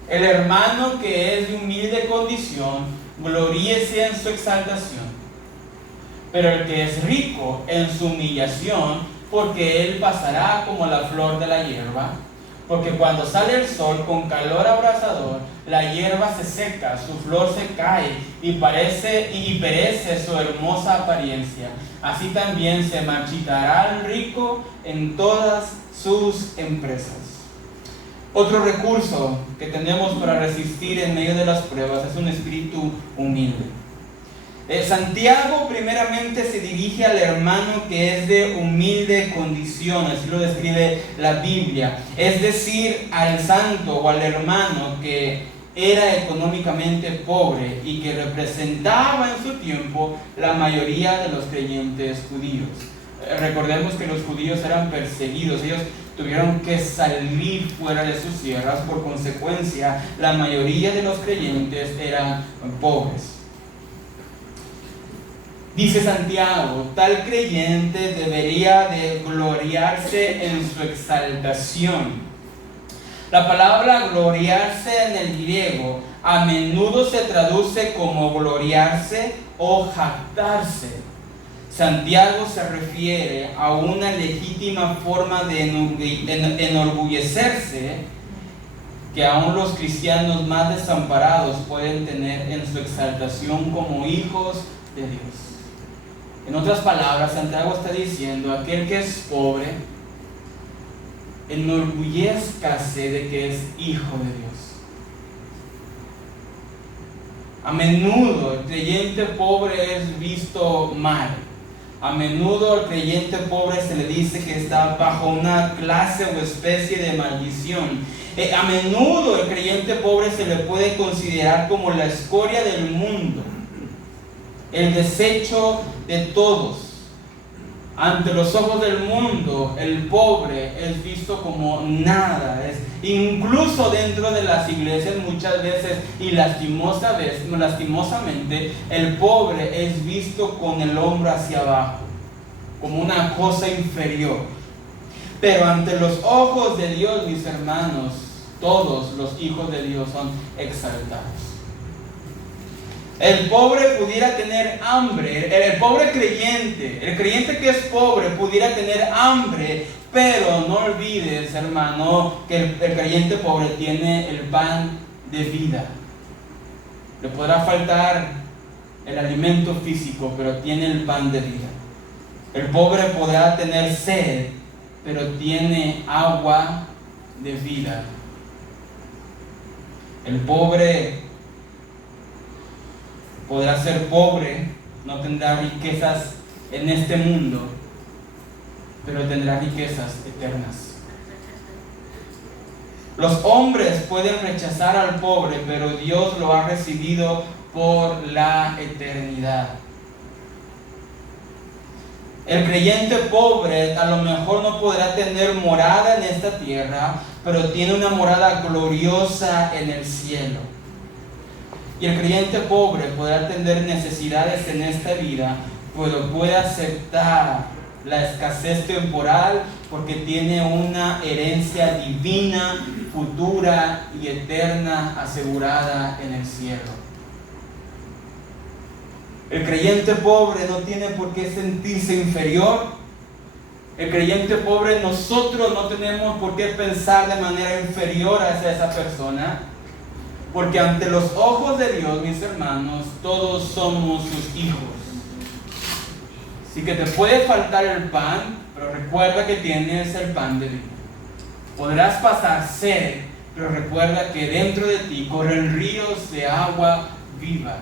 El hermano que es de humilde condición, gloríese en su exaltación. Pero el que es rico en su humillación, porque él pasará como la flor de la hierba. Porque cuando sale el sol con calor abrasador, la hierba se seca, su flor se cae y perece su hermosa apariencia. Así también se marchitará el rico en todas sus empresas. Otro recurso que tenemos para resistir en medio de las pruebas es un espíritu humilde. Santiago primeramente se dirige al hermano que es de humilde condición, así lo describe la Biblia, es decir, al santo o al hermano que era económicamente pobre y que representaba en su tiempo la mayoría de los creyentes judíos. Recordemos que los judíos eran perseguidos, ellos tuvieron que salir fuera de sus tierras, por consecuencia la mayoría de los creyentes eran pobres. Dice Santiago, tal creyente debería de gloriarse en su exaltación. La palabra gloriarse en el griego a menudo se traduce como gloriarse o jactarse. Santiago se refiere a una legítima forma de enorgullecerse que aún los cristianos más desamparados pueden tener en su exaltación como hijos de Dios. En otras palabras, Santiago está diciendo, aquel que es pobre, enorgullézcase de que es hijo de Dios. A menudo el creyente pobre es visto mal. A menudo al creyente pobre se le dice que está bajo una clase o especie de maldición. A menudo el creyente pobre se le puede considerar como la escoria del mundo, el desecho de todos. Ante los ojos del mundo, el pobre es visto como nada. Incluso dentro de las iglesias muchas veces, y lastimosamente, el pobre es visto con el hombro hacia abajo, como una cosa inferior. Pero ante los ojos de Dios, mis hermanos, todos los hijos de Dios son exaltados. El pobre pudiera tener hambre, el pobre creyente, el creyente que es pobre pudiera tener hambre, pero no olvides, hermano, que el creyente pobre tiene el pan de vida. Le podrá faltar el alimento físico, pero tiene el pan de vida. El pobre podrá tener sed, pero tiene agua de vida. El pobre podrá ser pobre, no tendrá riquezas en este mundo, pero tendrá riquezas eternas. Los hombres pueden rechazar al pobre, pero Dios lo ha recibido por la eternidad. El creyente pobre a lo mejor no podrá tener morada en esta tierra, pero tiene una morada gloriosa en el cielo. Y el creyente pobre podrá tener necesidades en esta vida, pero puede aceptar la escasez temporal porque tiene una herencia divina, futura y eterna asegurada en el cielo. El creyente pobre no tiene por qué sentirse inferior, El creyente pobre, nosotros no tenemos por qué pensar de manera inferior hacia esa persona, porque ante los ojos de Dios, mis hermanos, todos somos sus hijos. Así que te puede faltar el pan, pero recuerda que tienes el pan de vida. Podrás pasar sed, pero recuerda que dentro de ti corren ríos de agua viva.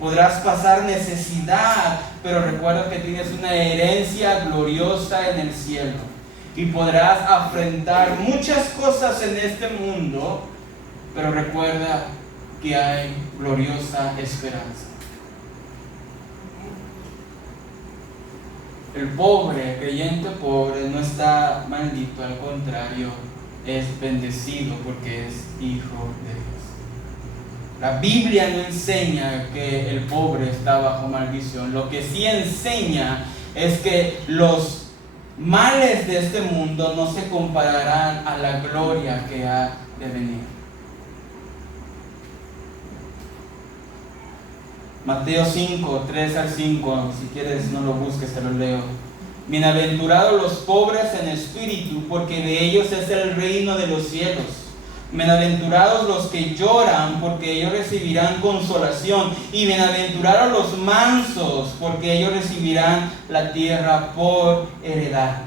Podrás pasar necesidad, pero recuerda que tienes una herencia gloriosa en el cielo. Y podrás afrontar muchas cosas en este mundo, pero recuerda que hay gloriosa esperanza. El pobre, el creyente pobre, no está maldito, al contrario, es bendecido porque es hijo de Dios. La Biblia no enseña que el pobre está bajo maldición. Lo que sí enseña es que los males de este mundo no se compararán a la gloria que ha de venir. Mateo 5, 3 al 5, si quieres no lo busques, te lo leo. Bienaventurados los pobres en espíritu, porque de ellos es el reino de los cielos. Bienaventurados los que lloran, porque ellos recibirán consolación. Y bienaventurados los mansos, porque ellos recibirán la tierra por heredad.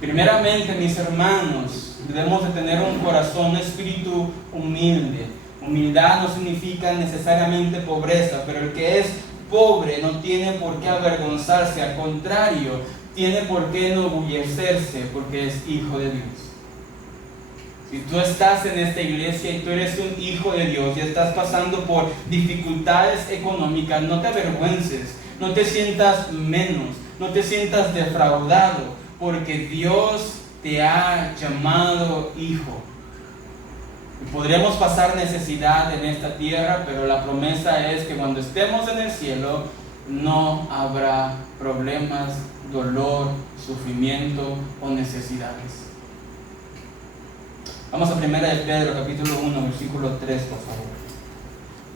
Primeramente, mis hermanos, debemos de tener un corazón, un espíritu humilde. Humildad no significa necesariamente pobreza, pero el que es pobre no tiene por qué avergonzarse, al contrario, tiene por qué enorgullecerse porque es hijo de Dios. Si tú estás en esta iglesia y tú eres un hijo de Dios y estás pasando por dificultades económicas, no te avergüences, no te sientas menos, no te sientas defraudado, porque Dios te ha llamado hijo. Podríamos pasar necesidad en esta tierra, pero la promesa es que cuando estemos en el cielo no habrá problemas, dolor, sufrimiento o necesidades. Vamos a 1 de Pedro, capítulo 1, versículo 3, por favor.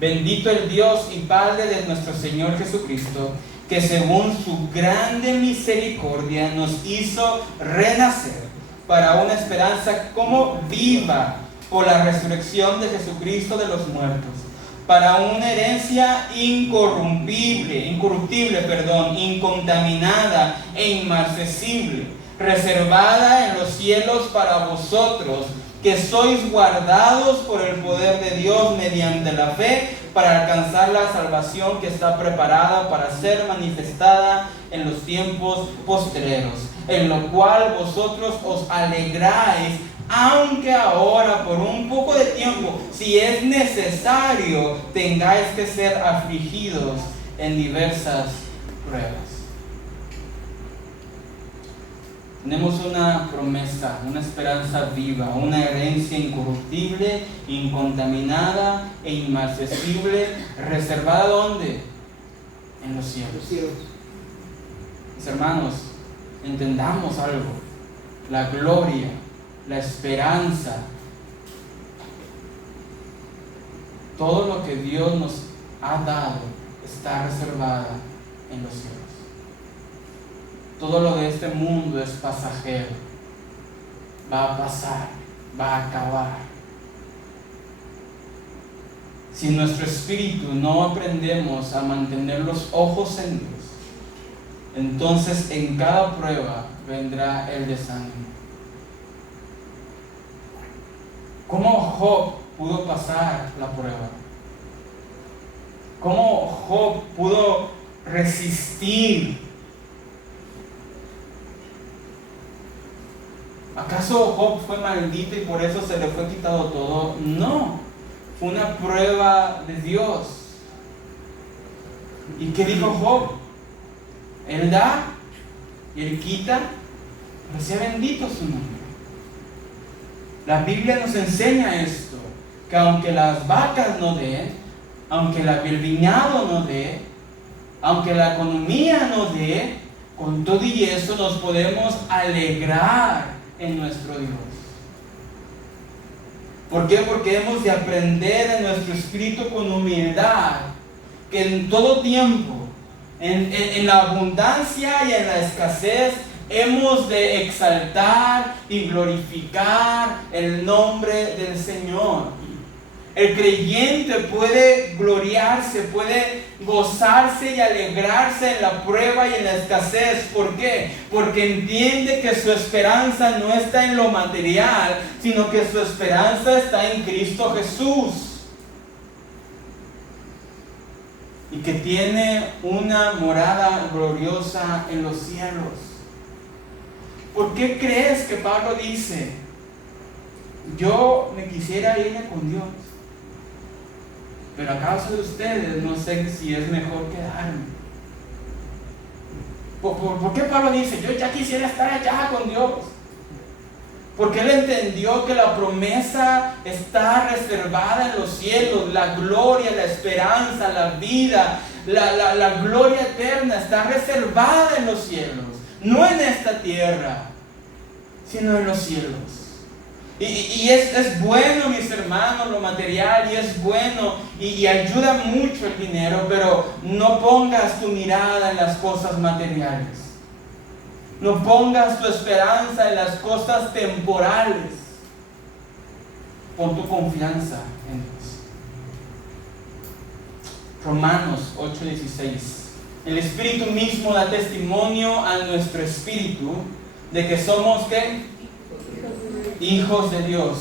Bendito el Dios y Padre de nuestro Señor Jesucristo, que según su grande misericordia nos hizo renacer para una esperanza como viva por la resurrección de Jesucristo de los muertos, para una herencia incorruptible, incontaminada e inmarcesible, reservada en los cielos para vosotros, que sois guardados por el poder de Dios mediante la fe, para alcanzar la salvación que está preparada para ser manifestada en los tiempos postreros, en lo cual vosotros os alegráis, aunque ahora por un poco de tiempo, si es necesario, tengáis que ser afligidos en diversas pruebas. Tenemos una promesa, una esperanza viva, una herencia incorruptible, incontaminada e inmarcesible, reservada ¿dónde? En los cielos. Mis hermanos, entendamos algo: la gloria, la esperanza, todo lo que Dios nos ha dado está reservada en los cielos. Todo lo de este mundo es pasajero, va a pasar, va a acabar. Si nuestro espíritu no aprendemos a mantener los ojos en Dios, entonces en cada prueba vendrá el desánimo. ¿Cómo Job pudo pasar la prueba? ¿Cómo Job pudo resistir? ¿Acaso Job fue maldito y por eso se le fue quitado todo? No, fue una prueba de Dios. ¿Y qué dijo Job? Él da y Él quita, pero sea bendito su nombre. La Biblia nos enseña esto, que aunque las vacas no den, aunque el viñedo no dé, aunque la economía no dé, con todo y eso nos podemos alegrar en nuestro Dios. ¿Por qué? Porque hemos de aprender en nuestro espíritu con humildad que en todo tiempo, En la abundancia y en la escasez hemos de exaltar y glorificar el nombre del Señor. El creyente puede gloriarse, puede gozarse y alegrarse en la prueba y en la escasez. ¿Por qué? Porque entiende que su esperanza no está en lo material, sino que su esperanza está en Cristo Jesús. Y que tiene una morada gloriosa en los cielos. ¿Por qué crees que Pablo dice, yo me quisiera irme con Dios, pero a causa de ustedes no sé si es mejor quedarme? ¿Por qué Pablo dice, yo ya quisiera estar allá con Dios? Porque él entendió que la promesa está reservada en los cielos. La gloria, la esperanza, la vida, la gloria eterna está reservada en los cielos. No en esta tierra, sino en los cielos. Y es bueno, mis hermanos, lo material, y es bueno, y ayuda mucho el dinero, pero no pongas tu mirada en las cosas materiales. No pongas tu esperanza en las cosas temporales. Pon tu confianza en Dios. Romanos 8:16. El Espíritu mismo da testimonio a nuestro espíritu de que somos, ¿qué? Hijos de Dios.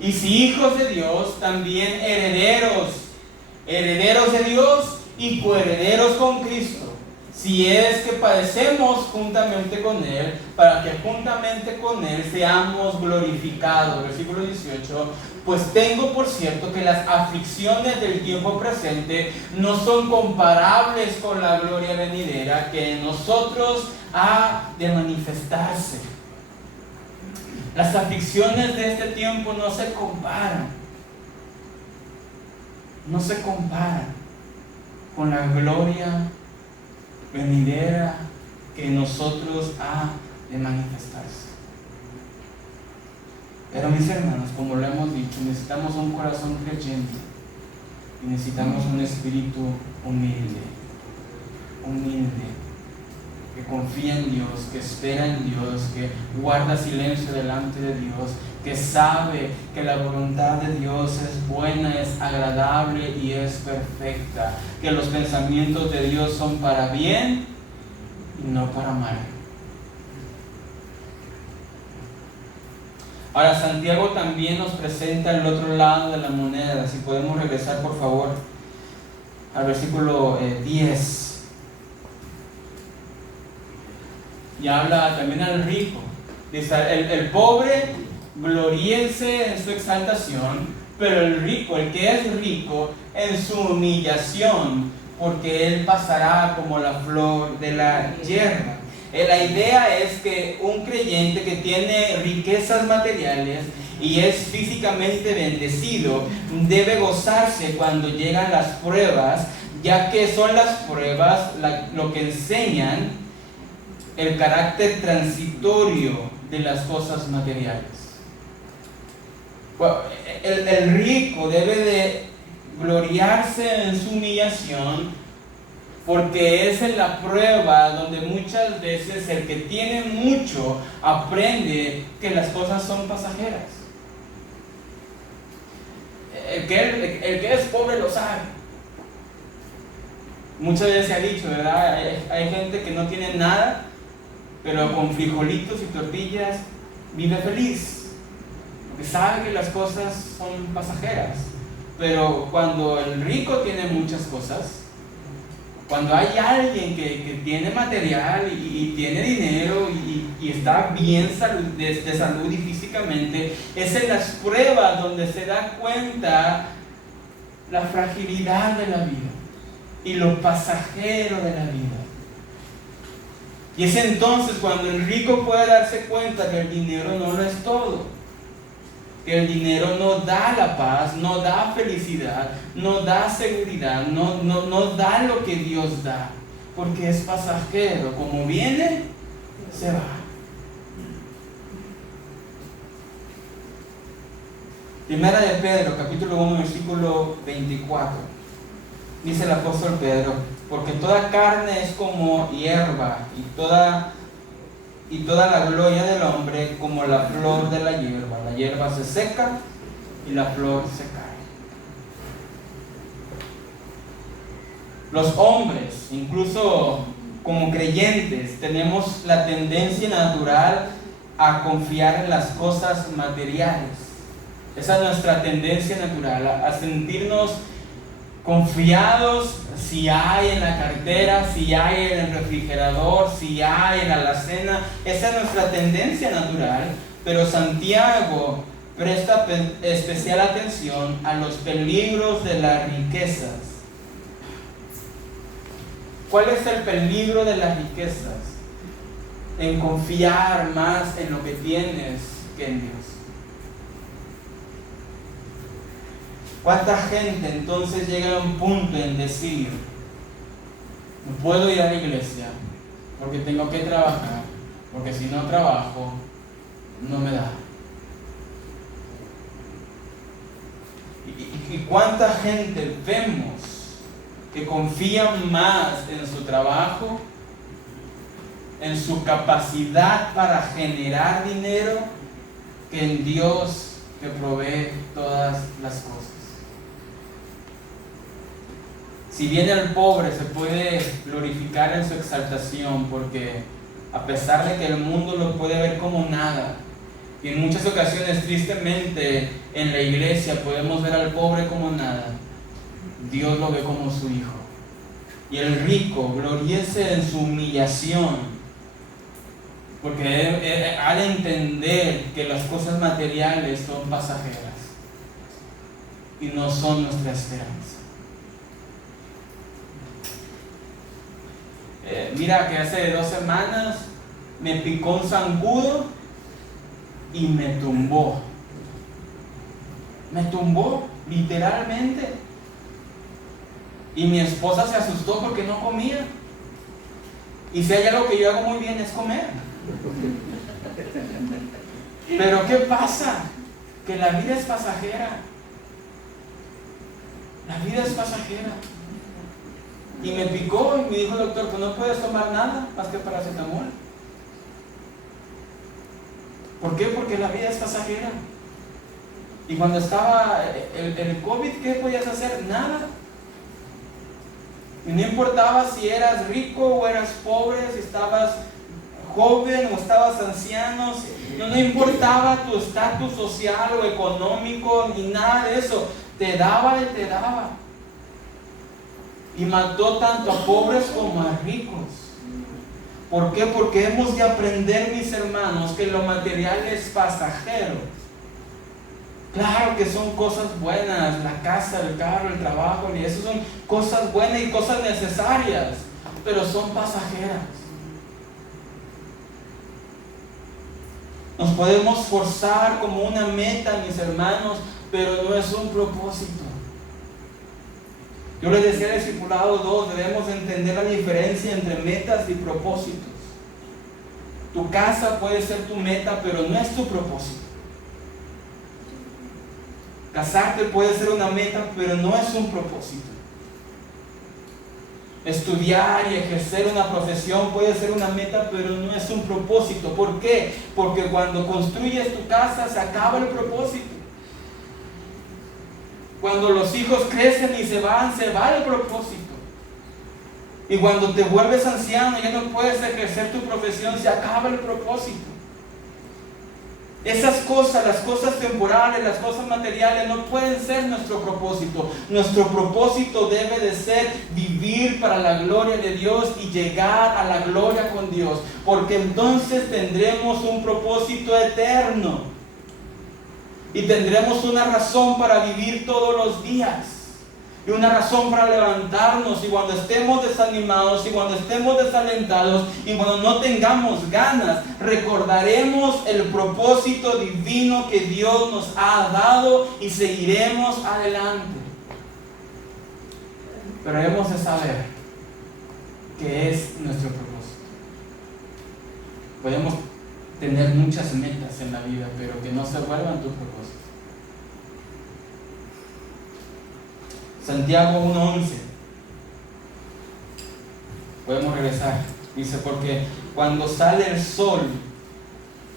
Y si hijos de Dios, también herederos. Herederos de Dios y coherederos con Cristo. Si es que padecemos juntamente con Él, para que juntamente con Él seamos glorificados. Versículo 18. Pues tengo por cierto que las aflicciones del tiempo presente no son comparables con la gloria venidera que en nosotros ha de manifestarse. Las aflicciones de este tiempo no se comparan. No se comparan con la gloria venidera que en nosotros ha de manifestarse. Pero mis hermanos, como lo hemos dicho, necesitamos un corazón creyente y necesitamos un espíritu humilde, que confía en Dios, que espera en Dios, que guarda silencio delante de Dios, que sabe que la voluntad de Dios es buena, es agradable y es perfecta, que los pensamientos de Dios son para bien y no para mal. Ahora, Santiago también nos presenta el otro lado de la moneda. Si podemos regresar, por favor, al versículo 10. Y habla también al rico. Dice, el pobre gloríense en su exaltación, pero el rico, el que es rico, en su humillación, porque él pasará como la flor de la hierba. La idea es que un creyente que tiene riquezas materiales y es físicamente bendecido debe gozarse cuando llegan las pruebas, ya que son las pruebas lo que enseñan el carácter transitorio de las cosas materiales. El rico debe de gloriarse en su humillación, porque es en la prueba donde muchas veces el que tiene mucho aprende que las cosas son pasajeras. El que es pobre lo sabe. Muchas veces se ha dicho, ¿verdad? Hay gente que no tiene nada, pero con frijolitos y tortillas vive feliz, porque sabe que las cosas son pasajeras. Pero cuando el rico tiene muchas cosas, cuando hay alguien que tiene material y tiene dinero y está bien de salud y físicamente, es en las pruebas donde se da cuenta la fragilidad de la vida y lo pasajero de la vida. Y es entonces cuando el rico puede darse cuenta que el dinero no lo es todo, que el dinero no da la paz, no da felicidad, no da seguridad, no da lo que Dios da, porque es pasajero. Como viene, se va. Primera de Pedro, capítulo 1, versículo 24. dice el apóstol Pedro, porque toda carne es como hierba, y toda la gloria del hombre como la flor de la hierba. La hierba se seca y la flor se cae. Los hombres, incluso como creyentes, tenemos la tendencia natural a confiar en las cosas materiales. Esa es nuestra tendencia natural, a sentirnos confiados si hay en la cartera, si hay en el refrigerador, si hay en la alacena. Esa es nuestra tendencia natural, pero Santiago presta especial atención a los peligros de las riquezas. ¿Cuál es el peligro de las riquezas? En confiar más en lo que tienes que en Dios. ¿Cuánta gente entonces llega a un punto en decir, no puedo ir a la iglesia porque tengo que trabajar, porque si no trabajo, no me da? ¿Y cuánta gente vemos que confía más en su trabajo, en su capacidad para generar dinero, que en Dios que provee todas las cosas? Si bien el pobre se puede glorificar en su exaltación, porque a pesar de que el mundo lo puede ver como nada, y en muchas ocasiones tristemente en la iglesia podemos ver al pobre como nada, Dios lo ve como su hijo. Y el rico gloríese en su humillación, porque ha de entender que las cosas materiales son pasajeras y no son nuestra esperanza. Mira que hace 2 semanas me picó un zancudo y me tumbó. Me tumbó, literalmente. Y mi esposa se asustó porque no comía. Y si hay algo que yo hago muy bien es comer. Pero ¿qué pasa? Que la vida es pasajera. La vida es pasajera. Y me picó y me dijo el doctor que no puedes tomar nada más que paracetamol. ¿Por qué? Porque la vida es pasajera. Y cuando estaba el COVID, ¿qué podías hacer? Nada. Y no importaba si eras rico o eras pobre, si estabas joven o estabas anciano, no importaba tu estatus social o económico, ni nada de eso. Te daba y te daba. Y mató tanto a pobres como a ricos. ¿Por qué? Porque hemos de aprender, mis hermanos, que lo material es pasajero. Claro que son cosas buenas, la casa, el carro, el trabajo, y eso son cosas buenas y cosas necesarias, pero son pasajeras. Nos podemos forzar como una meta, mis hermanos, pero no es un propósito. Yo les decía al discipulado 2, debemos entender la diferencia entre metas y propósitos. Tu casa puede ser tu meta, pero no es tu propósito. Casarte puede ser una meta, pero no es un propósito. Estudiar y ejercer una profesión puede ser una meta, pero no es un propósito. ¿Por qué? Porque cuando construyes tu casa se acaba el propósito. Cuando los hijos crecen y se va el propósito. Y cuando te vuelves anciano y ya no puedes ejercer tu profesión, se acaba el propósito. Esas cosas, las cosas temporales, las cosas materiales no pueden ser nuestro propósito. Nuestro propósito debe de ser vivir para la gloria de Dios y llegar a la gloria con Dios, porque entonces tendremos un propósito eterno y tendremos una razón para vivir todos los días y una razón para levantarnos. Y cuando estemos desanimados y cuando estemos desalentados y cuando no tengamos ganas, recordaremos el propósito divino que Dios nos ha dado y seguiremos adelante. Pero debemos de saber qué es nuestro propósito. Podemos tener muchas metas en la vida, pero que no se vuelvan tu propósito. Santiago 1:11 Podemos regresar. Dice, porque cuando sale el sol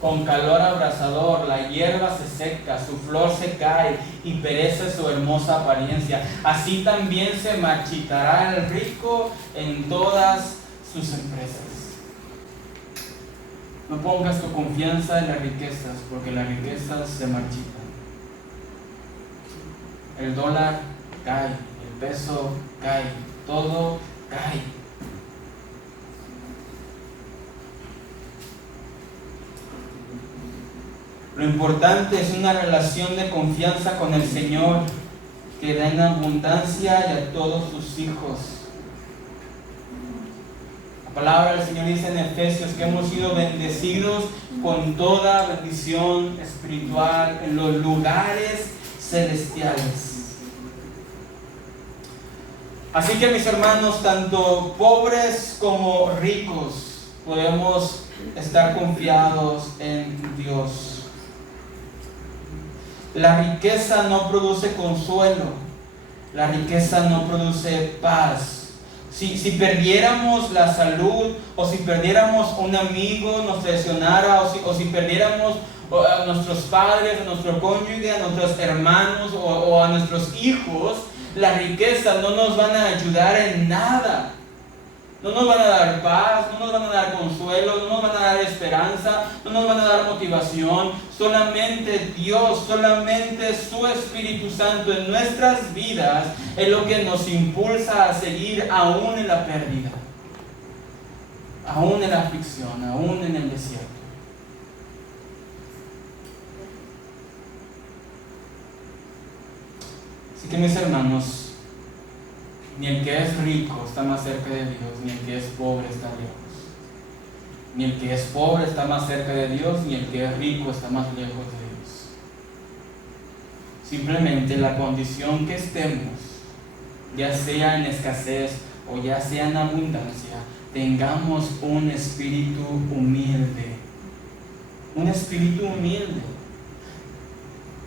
con calor abrasador, la hierba se seca, su flor se cae y perece su hermosa apariencia. Así también se marchitará el rico en todas sus empresas. No pongas tu confianza en las riquezas, porque las riquezas se marchitan. El dólar cae, el peso cae, todo cae. Lo importante es una relación de confianza con el Señor que da en abundancia y a todos sus hijos. La palabra del Señor dice en Efesios que hemos sido bendecidos con toda bendición espiritual en los lugares celestiales. Así que, mis hermanos, tanto pobres como ricos podemos estar confiados en Dios. La riqueza no produce consuelo, la riqueza no produce paz. Si perdiéramos la salud, o si perdiéramos un amigo, nos traicionara, o si perdiéramos a nuestros padres, a nuestro cónyuge, a nuestros hermanos o a nuestros hijos, la riqueza no nos van a ayudar en nada. No nos van a dar paz, no nos van a dar consuelo, no nos van a dar esperanza, no nos van a dar motivación. Solamente Dios, solamente su Espíritu Santo en nuestras vidas es lo que nos impulsa a seguir aún en la pérdida, aún en la aflicción, aún en el desierto. Así que, mis hermanos, ni el que es rico está más cerca de Dios, ni el que es pobre está lejos. Ni el que es pobre está más cerca de Dios, ni el que es rico está más lejos de Dios. Simplemente la condición que estemos, ya sea en escasez o ya sea en abundancia, tengamos un espíritu humilde. Un espíritu humilde.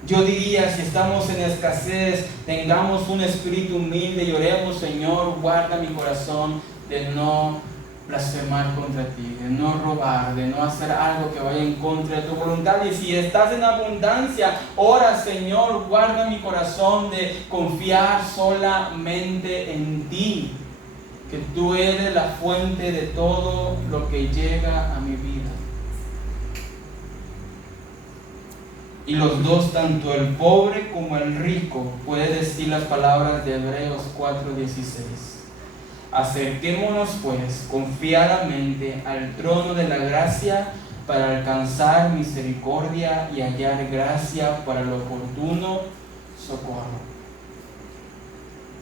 Yo diría, si estamos en escasez, tengamos un espíritu humilde y oremos: Señor, guarda mi corazón de no blasfemar contra ti, de no robar, de no hacer algo que vaya en contra de tu voluntad. Y si estás en abundancia, ora: Señor, guarda mi corazón de confiar solamente en ti, que tú eres la fuente de todo lo que llega a mi vida. Y los dos, tanto el pobre como el rico, puede decir las palabras de Hebreos 4:16. Acerquémonos pues confiadamente al trono de la gracia para alcanzar misericordia y hallar gracia para el oportuno socorro.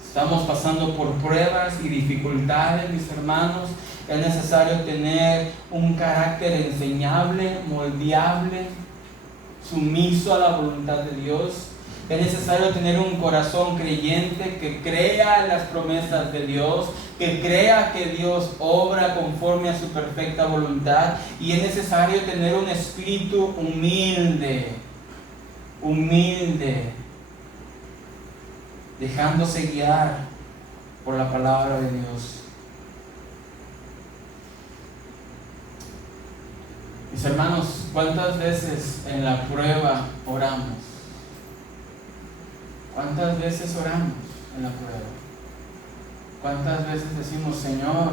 Estamos pasando por pruebas y dificultades, mis hermanos. Es necesario tener un carácter enseñable, moldeable, sumiso a la voluntad de Dios. Es necesario tener un corazón creyente que crea en las promesas de Dios, que crea que Dios obra conforme a su perfecta voluntad. Y es necesario tener un espíritu humilde, dejándose guiar por la palabra de Dios. Mis hermanos, ¿cuántas veces en la prueba oramos? ¿Cuántas veces oramos en la prueba? ¿Cuántas veces decimos: Señor?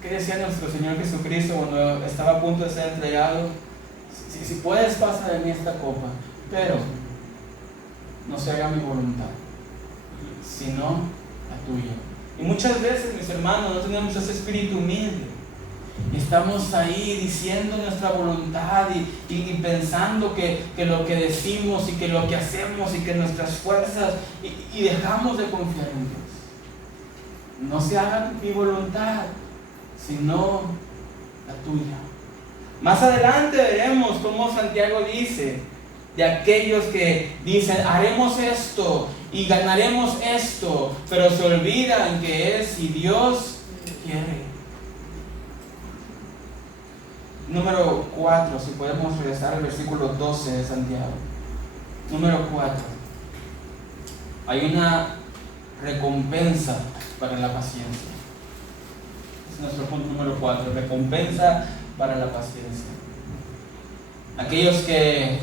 ¿Qué decía nuestro Señor Jesucristo cuando estaba a punto de ser entregado? Si puedes, pasa de mí esta copa, pero no se haga mi voluntad, sino la tuya. Y muchas veces, mis hermanos, no tenemos ese espíritu humilde. Estamos ahí diciendo nuestra voluntad y pensando que lo que decimos y que lo que hacemos y que nuestras fuerzas, y dejamos de confiar en Dios. No se haga mi voluntad, sino la tuya. Más adelante veremos cómo Santiago dice de aquellos que dicen: haremos esto y ganaremos esto, pero se olvidan que es si Dios quiere. Número 4, si podemos regresar al versículo 12 de Santiago. Número 4. Hay una recompensa para la paciencia. Es nuestro punto número 4, recompensa para la paciencia. Aquellos que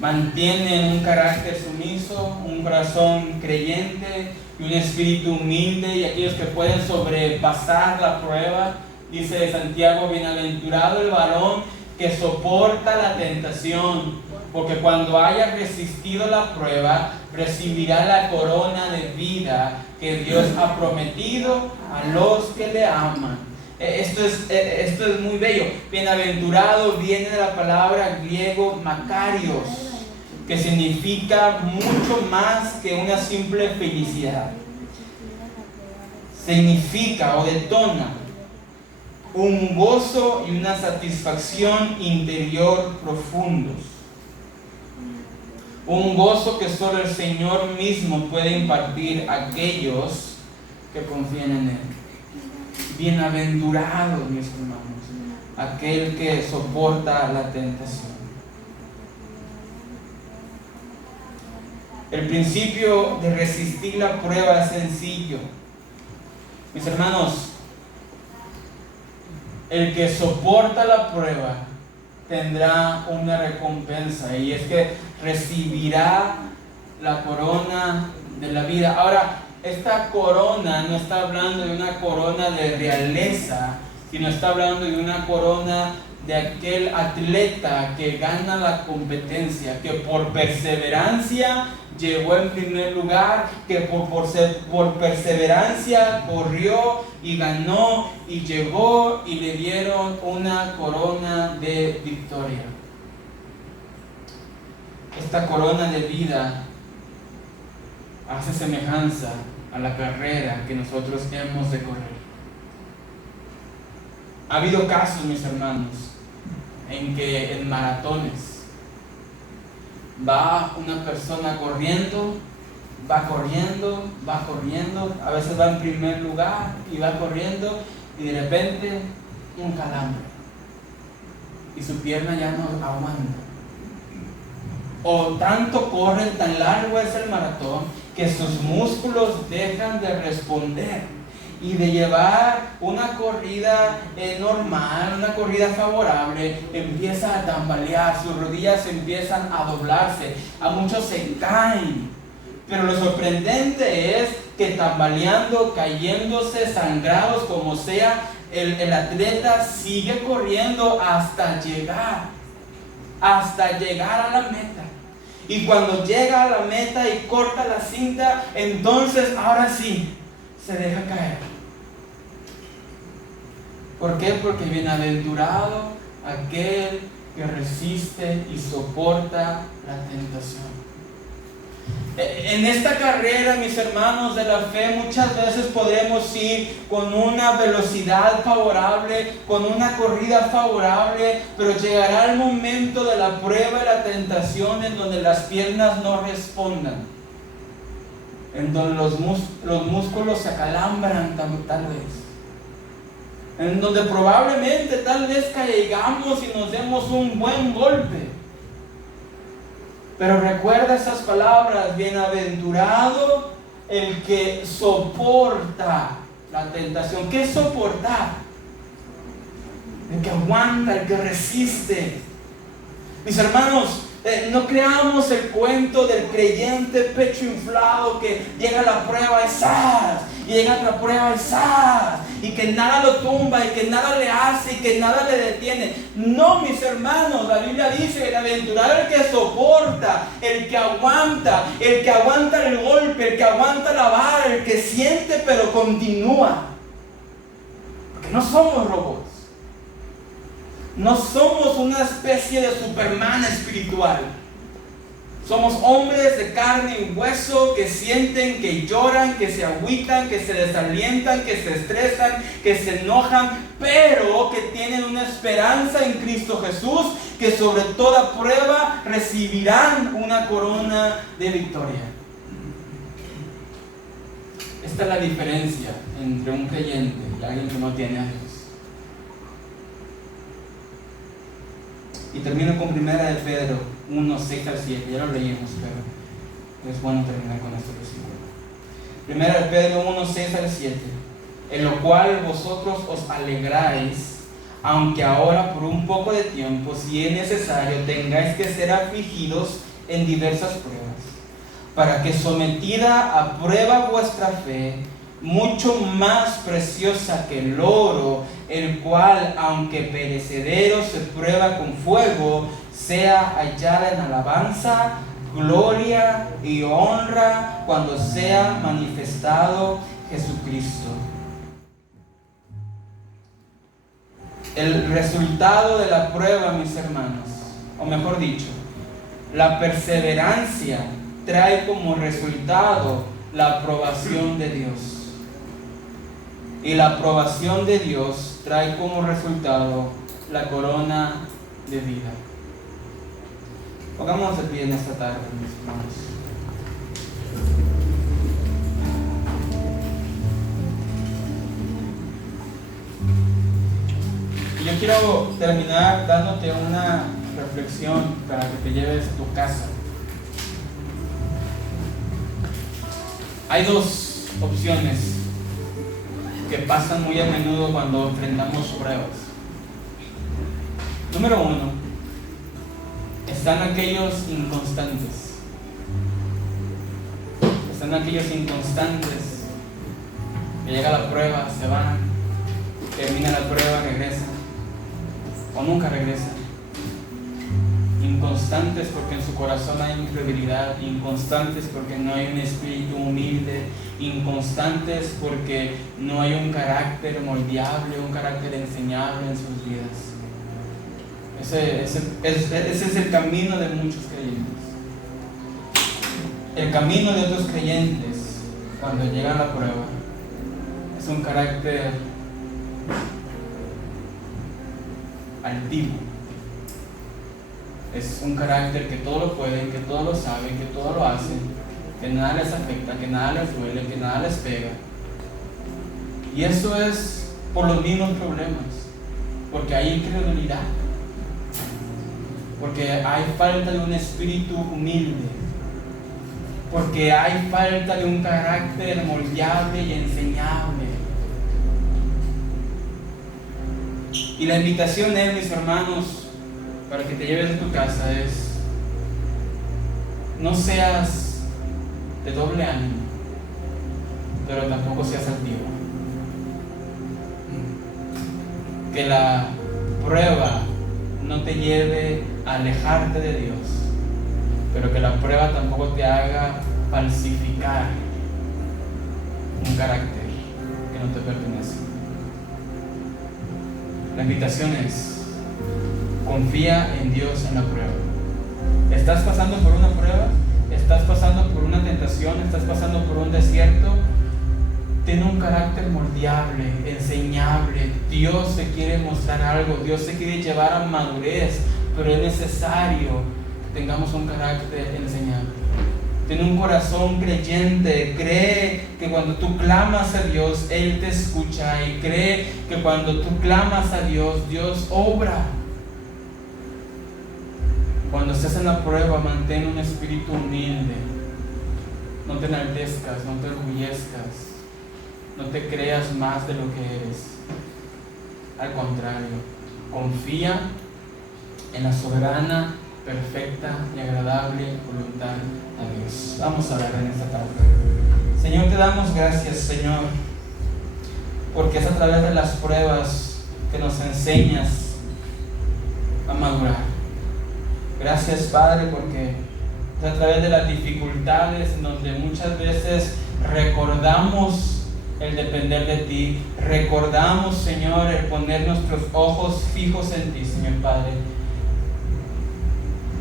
mantienen un carácter sumiso, un corazón creyente y un espíritu humilde, y aquellos que pueden sobrepasar la prueba, dice Santiago, bienaventurado el varón que soporta la tentación, porque cuando haya resistido la prueba, recibirá la corona de vida que Dios ha prometido a los que le aman. Esto es muy bello. Bienaventurado viene de la palabra griego makarios, que significa mucho más que una simple felicidad. Significa o detona un gozo y una satisfacción interior profundos. Un gozo que solo el Señor mismo puede impartir a aquellos que confían en Él. Bienaventurado, mis hermanos, aquel que soporta la tentación. El principio de resistir la prueba es sencillo. Mis hermanos, el que soporta la prueba tendrá una recompensa, y es que recibirá la corona de la vida. Ahora, esta corona no está hablando de una corona de realeza, sino está hablando de una corona de aquel atleta que gana la competencia, que por perseverancia llegó en primer lugar, que por perseverancia corrió y ganó y llegó y le dieron una corona de victoria. Esta corona de vida hace semejanza a la carrera que nosotros hemos de correr. Ha habido casos, mis hermanos, en que en maratones va una persona corriendo, a veces va en primer lugar y va corriendo, y de repente un calambre y su pierna ya no aguanta. O tanto corren, tan largo es el maratón, que sus músculos dejan de responder y de llevar una corrida normal, una corrida favorable, empieza a tambalear, sus rodillas empiezan a doblarse, a muchos se caen. Pero lo sorprendente es que tambaleando, cayéndose, sangrados, como sea, el atleta sigue corriendo hasta llegar a la meta. Y cuando llega a la meta y corta la cinta, entonces ahora sí se deja caer. ¿Por qué? Porque bienaventurado aquel que resiste y soporta la tentación. En esta carrera, mis hermanos de la fe, muchas veces podremos ir con una velocidad favorable, con una corrida favorable, pero llegará el momento de la prueba y la tentación en donde las piernas no respondan, en donde los músculos se acalambran tal vez, en donde probablemente tal vez caigamos y nos demos un buen golpe. Pero recuerda esas palabras: bienaventurado el que soporta la tentación. ¿Qué es soportar? El que aguanta, el que resiste. Mis hermanos, no creamos el cuento del creyente pecho inflado que llega a la prueba y ¡zas! Y llega a otra prueba y ¡zas! Y que nada lo tumba y que nada le hace y que nada le detiene. No, mis hermanos, la Biblia dice: bienaventurado el que soporta, el que aguanta el golpe, el que aguanta la vara, el que siente pero continúa. Porque no somos robots. No somos una especie de Superman espiritual. Somos hombres de carne y hueso que sienten, que lloran, que se agüitan, que se desalientan, que se estresan, que se enojan, pero que tienen una esperanza en Cristo Jesús, que sobre toda prueba recibirán una corona de victoria. Esta es la diferencia entre un creyente y alguien que no tiene a Dios. Y termino con 1 de Pedro 1, 6 al 7. Ya lo leímos, pero es bueno terminar con este versículo. 1 de Pedro 1, 6 al 7. en lo cual vosotros os alegráis, aunque ahora por un poco de tiempo, si es necesario, tengáis que ser afligidos en diversas pruebas, para que sometida a prueba vuestra fe, mucho más preciosa que el oro, el cual, aunque perecedero, se prueba con fuego, sea hallada en alabanza, gloria y honra cuando sea manifestado Jesucristo. El resultado de la prueba, mis hermanos, o mejor dicho, la perseverancia trae como resultado la aprobación de Dios. Y la aprobación de Dios trae como resultado la corona de vida. Pongámonos de pie en esta tarde, mis hermanos. Y yo quiero terminar dándote una reflexión para que te lleves a tu casa. Hay dos opciones que pasan muy a menudo cuando enfrentamos pruebas. Número uno, están aquellos inconstantes. Están aquellos inconstantes que llega la prueba, se van, termina la prueba, regresan o nunca regresan. Inconstantes porque en su corazón hay incredulidad, inconstantes porque no hay un espíritu humilde, inconstantes porque no hay un carácter moldeable, un carácter enseñable en sus vidas. Ese es el camino de muchos creyentes. El camino de otros creyentes, cuando llega la prueba, es un carácter altivo. Es un carácter que todo lo pueden, que todo lo saben, que todo lo hacen, que nada les afecta, que nada les duele, que nada les pega. Y eso es por los mismos problemas, porque hay incredulidad, porque hay falta de un espíritu humilde, porque hay falta de un carácter moldeable y enseñable. Y la invitación es, mis hermanos, para que te lleves a tu casa, es: no seas de doble ánimo, pero tampoco seas altivo. Que la prueba no te lleve a alejarte de Dios, pero que la prueba tampoco te haga falsificar un carácter que no te pertenece. La invitación es: confía en Dios en la prueba. ¿Estás pasando por una prueba? ¿Estás pasando por una tentación? ¿Estás pasando por un desierto? Ten un carácter moldeable, enseñable. Dios te quiere mostrar algo. Dios te quiere llevar a madurez, pero es necesario que tengamos un carácter enseñable. Ten un corazón creyente. Cree que cuando tú clamas a Dios, Él te escucha. Y cree que cuando tú clamas a Dios, Dios obra. Cuando estés en la prueba, mantén un espíritu humilde. No te enaltezcas, no te orgullezcas, no te creas más de lo que eres. Al contrario, confía en la soberana, perfecta y agradable voluntad de Dios. Vamos a orar en esta tarde. Señor, te damos gracias, Señor, porque es a través de las pruebas que nos enseñas a madurar. Gracias, Padre, porque es a través de las dificultades en donde muchas veces recordamos el depender de ti, recordamos, Señor, el poner nuestros ojos fijos en ti, Señor Padre.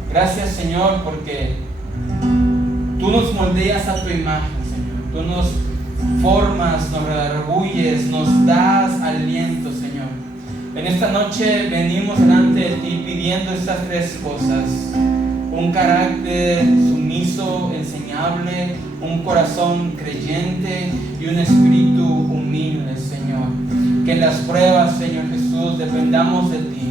Gracias, Señor, porque tú nos moldeas a tu imagen, Señor. Tú nos formas, nos redarguyes, nos das aliento, Señor. En esta noche venimos delante de ti pidiendo estas tres cosas: un carácter sumiso, enseñable, un corazón creyente y un espíritu humilde, Señor. Que en las pruebas, Señor Jesús, dependamos de ti.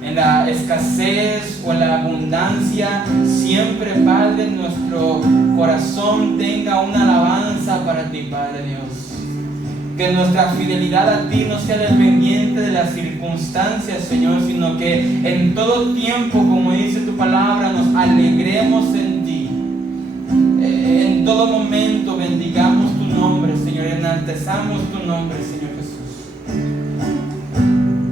En la escasez o en la abundancia, siempre, Padre, nuestro corazón tenga una alabanza para ti, Padre Dios. Que nuestra fidelidad a ti no sea dependiente de las circunstancias, Señor, sino que en todo tiempo, como dice tu palabra, nos alegremos en ti. En todo momento bendigamos tu nombre, Señor, enaltezamos tu nombre, Señor Jesús.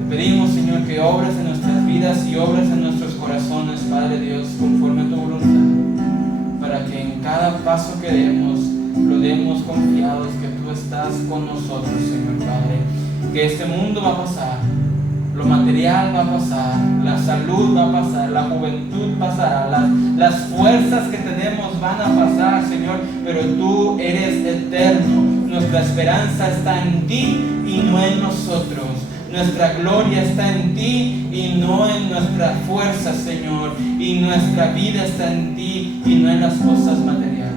Te pedimos, Señor, que obres en nuestras vidas y obres en nuestros corazones, Padre Dios, conforme a tu voluntad, para que en cada paso que demos, lo demos confiados que tú estás con nosotros, Señor Padre. Que este mundo va a pasar, lo material va a pasar, la salud va a pasar, la juventud pasará, las fuerzas que tenemos van a pasar, Señor, pero tú eres eterno. Nuestra esperanza está en ti y no en nosotros. Nuestra gloria está en ti y no en nuestra fuerza, Señor. Y nuestra vida está en ti y no en las cosas materiales.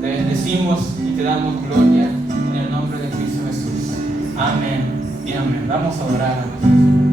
Te bendecimos y te damos gloria en el nombre de Cristo Jesús. Amén y amén. Vamos a orar a nuestro Señor.